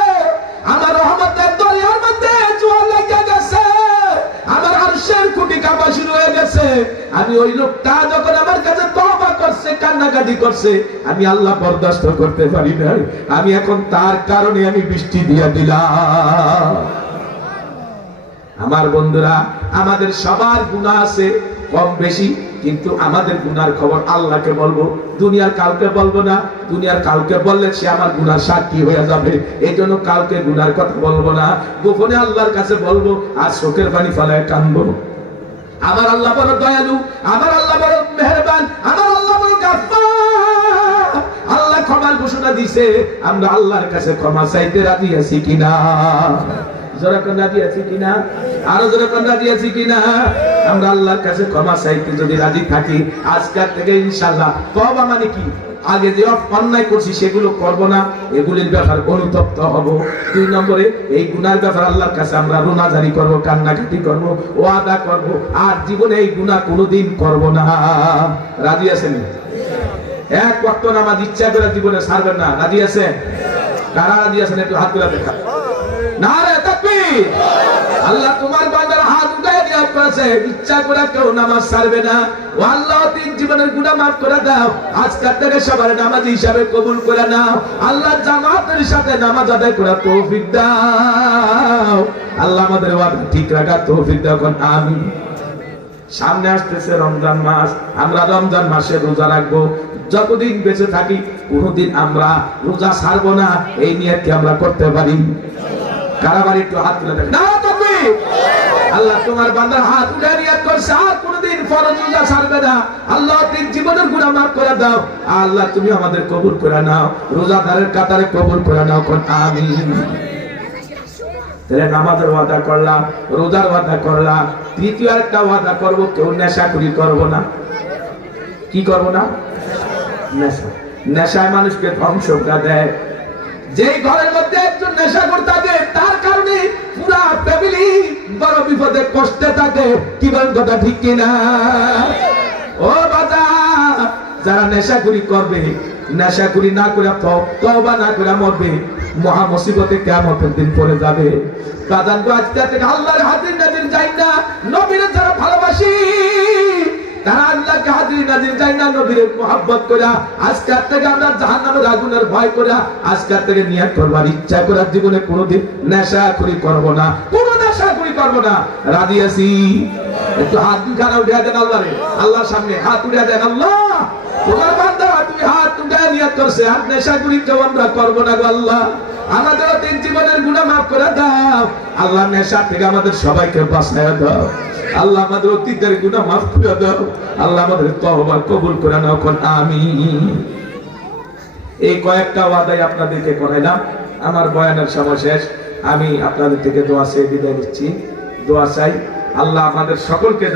আমার রহমতের দরিয়ার মধ্যে জোয়ার লেগে গেছে, আমার আরশের খুঁটি কাঁপা শুরু হয়ে গেছে। আমি ওই লোকটা যখন আমার কাছে তওবা করছে, কান্নাকাটি করছে, আমি আল্লাহ বরদাস্ত করতে পারি না, আমি এখন তার কারণে আমি বৃষ্টি দিয়া দিলাম। আমার বন্ধুরা, আমাদের সবার গুনাহ আছে কম বেশি, কিন্তু আমাদের গুনার খবর আল্লাহকে বলবো, দুনিয়ার কাউকে বলবো না। দুনিয়ার কাউকে বললে সে আমার গুনার সাক্ষী হয়ে যাবে, এই জন্য কাউকে গুনার কথা বলবো না, গোপনে আল্লাহর কাছে বলবো, আর চোখের পানি ফেলায় কাঁদবো। আমার আল্লাহ বড় দয়ালু, আমার আল্লাহ বড় মেহেরবান, আমার আল্লাহ বড় গাফফার। আল্লাহ ক্ষমার ঘোষণা দিছে, আমরা আল্লাহর কাছে ক্ষমা চাইতে রাজি আছি কিনা? যখন রাজি আছি কিনা? আরো যখন রাজি আছি কিনা? আমরা আল্লাহর কাছে ক্ষমা চাইতে যদি রাজি থাকি, আজকের থেকে ইনশাআল্লাহ তওবা মানে কি? আগে যে অন্যায় করছি সেগুলো করব না, এগুলির ব্যাপারে অনুতপ্ত হব। 2 নম্বরে এই গুনার ব্যাপারে আল্লাহর কাছে আমরা রোনাজারি করব, কান্নাকাটি করব, ওয়াদা করব, আর জীবনে এই গুনাহ কোনোদিন করব না। রাজি আছেন? এক ওয়াক্ত নামাজ ইচ্ছা করে জীবনে ছাড়বেন না। রাজি আছেন? কারা রাজি আছেন একটু হাত তুলে দেখা। নারে তাকবীর। আল্লাহ তোমার বান্দার হাত উঠায় নিয়ে করেছে, ইচ্ছা করে কেউ নামাজ ছাড়বে না। ও আল্লাহ, তিন জীবনের গুনাহ মাফ করে দাও। আজকের থেকে সবার নামাজ হিসাবে কবুল করে নাও। আল্লাহ জামাতের সাথে নামাজ আদায় করার তৌফিক দাও। আল্লাহ আমাদের ওয়াদা ঠিক রাখার তৌফিক দাও। আমিন। সামনে আসতেছে রমজান মাস, আমরা রমজান মাসে রোজা রাখবো। যতদিন বেঁচে থাকি কোনদিন আমরা রোজা ছাড়বো না, এই নিয়ত কি আমরা করতে পারি? কারাবারি একটু হাত তুলে দেখ। না তাকবীর। আল্লাহ তোমার বান্দার হাত উঠে নিয়ত করছে আর কোনদিন ফরজ রোজা ছাড়বে না। আল্লাহ তিন জীবনের গুনাহ মাফ করে দাও। আল্লাহ তুমি আমাদের কবুল করে নাও, রোজাদারের কাতারে কবুল করে নাও। আমিন। তাহলে নামাজের ওয়াদা করলাম, রোজার ওয়াদা করলাম, তৃতীয় একটা ওয়াদা করবো, কেউ নেশাখুরি করবো না। কি করবো না? নেশা। নেশায় মানুষকে ধ্বংস করে দেয়। যেই ঘরের মধ্যে একজন নেশাখোর থাকে তার কারণে পুরা ফ্যামিলি বড় বিপদে কষ্টে থাকে। কি বলেন কথা ঠিক কিনা? ও বাবা, যারা নেশাখুরি করবে, নেশাখুরি না করে তওবা না করে মরবে, মহা মুসিবতে কিয়ামতের দিন পড়ে যাবে। বাজান গো, আজকে থেকে আল্লাহর হাজির নাজির যাই না। নবীর যারা ভালোবাসি তারা আল্লাহকে হাজির নাজির যাই না, নবীর মুহাব্বত করে। আজকে থেকে আমরা জাহান্নামের আগুনের ভয় করে আজকে থেকে নিয়ত করবার ইচ্ছা করার জীবনে কোনোদিন নেশাখুরি করব না, কোনো নেশাখুরি করব না। রাজি আছি? একটু হাত দুখানা উঠিয়ে দেন আল্লাহরে, আল্লাহর সামনে হাত উঠিয়ে দেন। আল্লাহ তোমার বান্দা তুমি হাত উঠায় নিয়ত করছে আর নেশাখুরি কেউ আমরা করব না গো আল্লাহ। আমাদেরও তিন জীবনের গুনাহ মাফ করে দাও আল্লাহ। নেশা থেকে আমাদের সবাইকে বাঁচায় দাও আল্লাহ। আমাদের অতীতের গুনাহ মাফ করে দাও আল্লাহ। আমাদের তওবা কবুল করে নাও। আমিন। এই কয়েকটা ওয়াদাই আপনাদেরকে করাইলাম। আমার বয়ানের সময় শেষ। আমি আপনাদের থেকে দোয়া চেয়ে বিদায় নিচ্ছি। দোয়া চাই আল্লাহ আমাদের সকলকে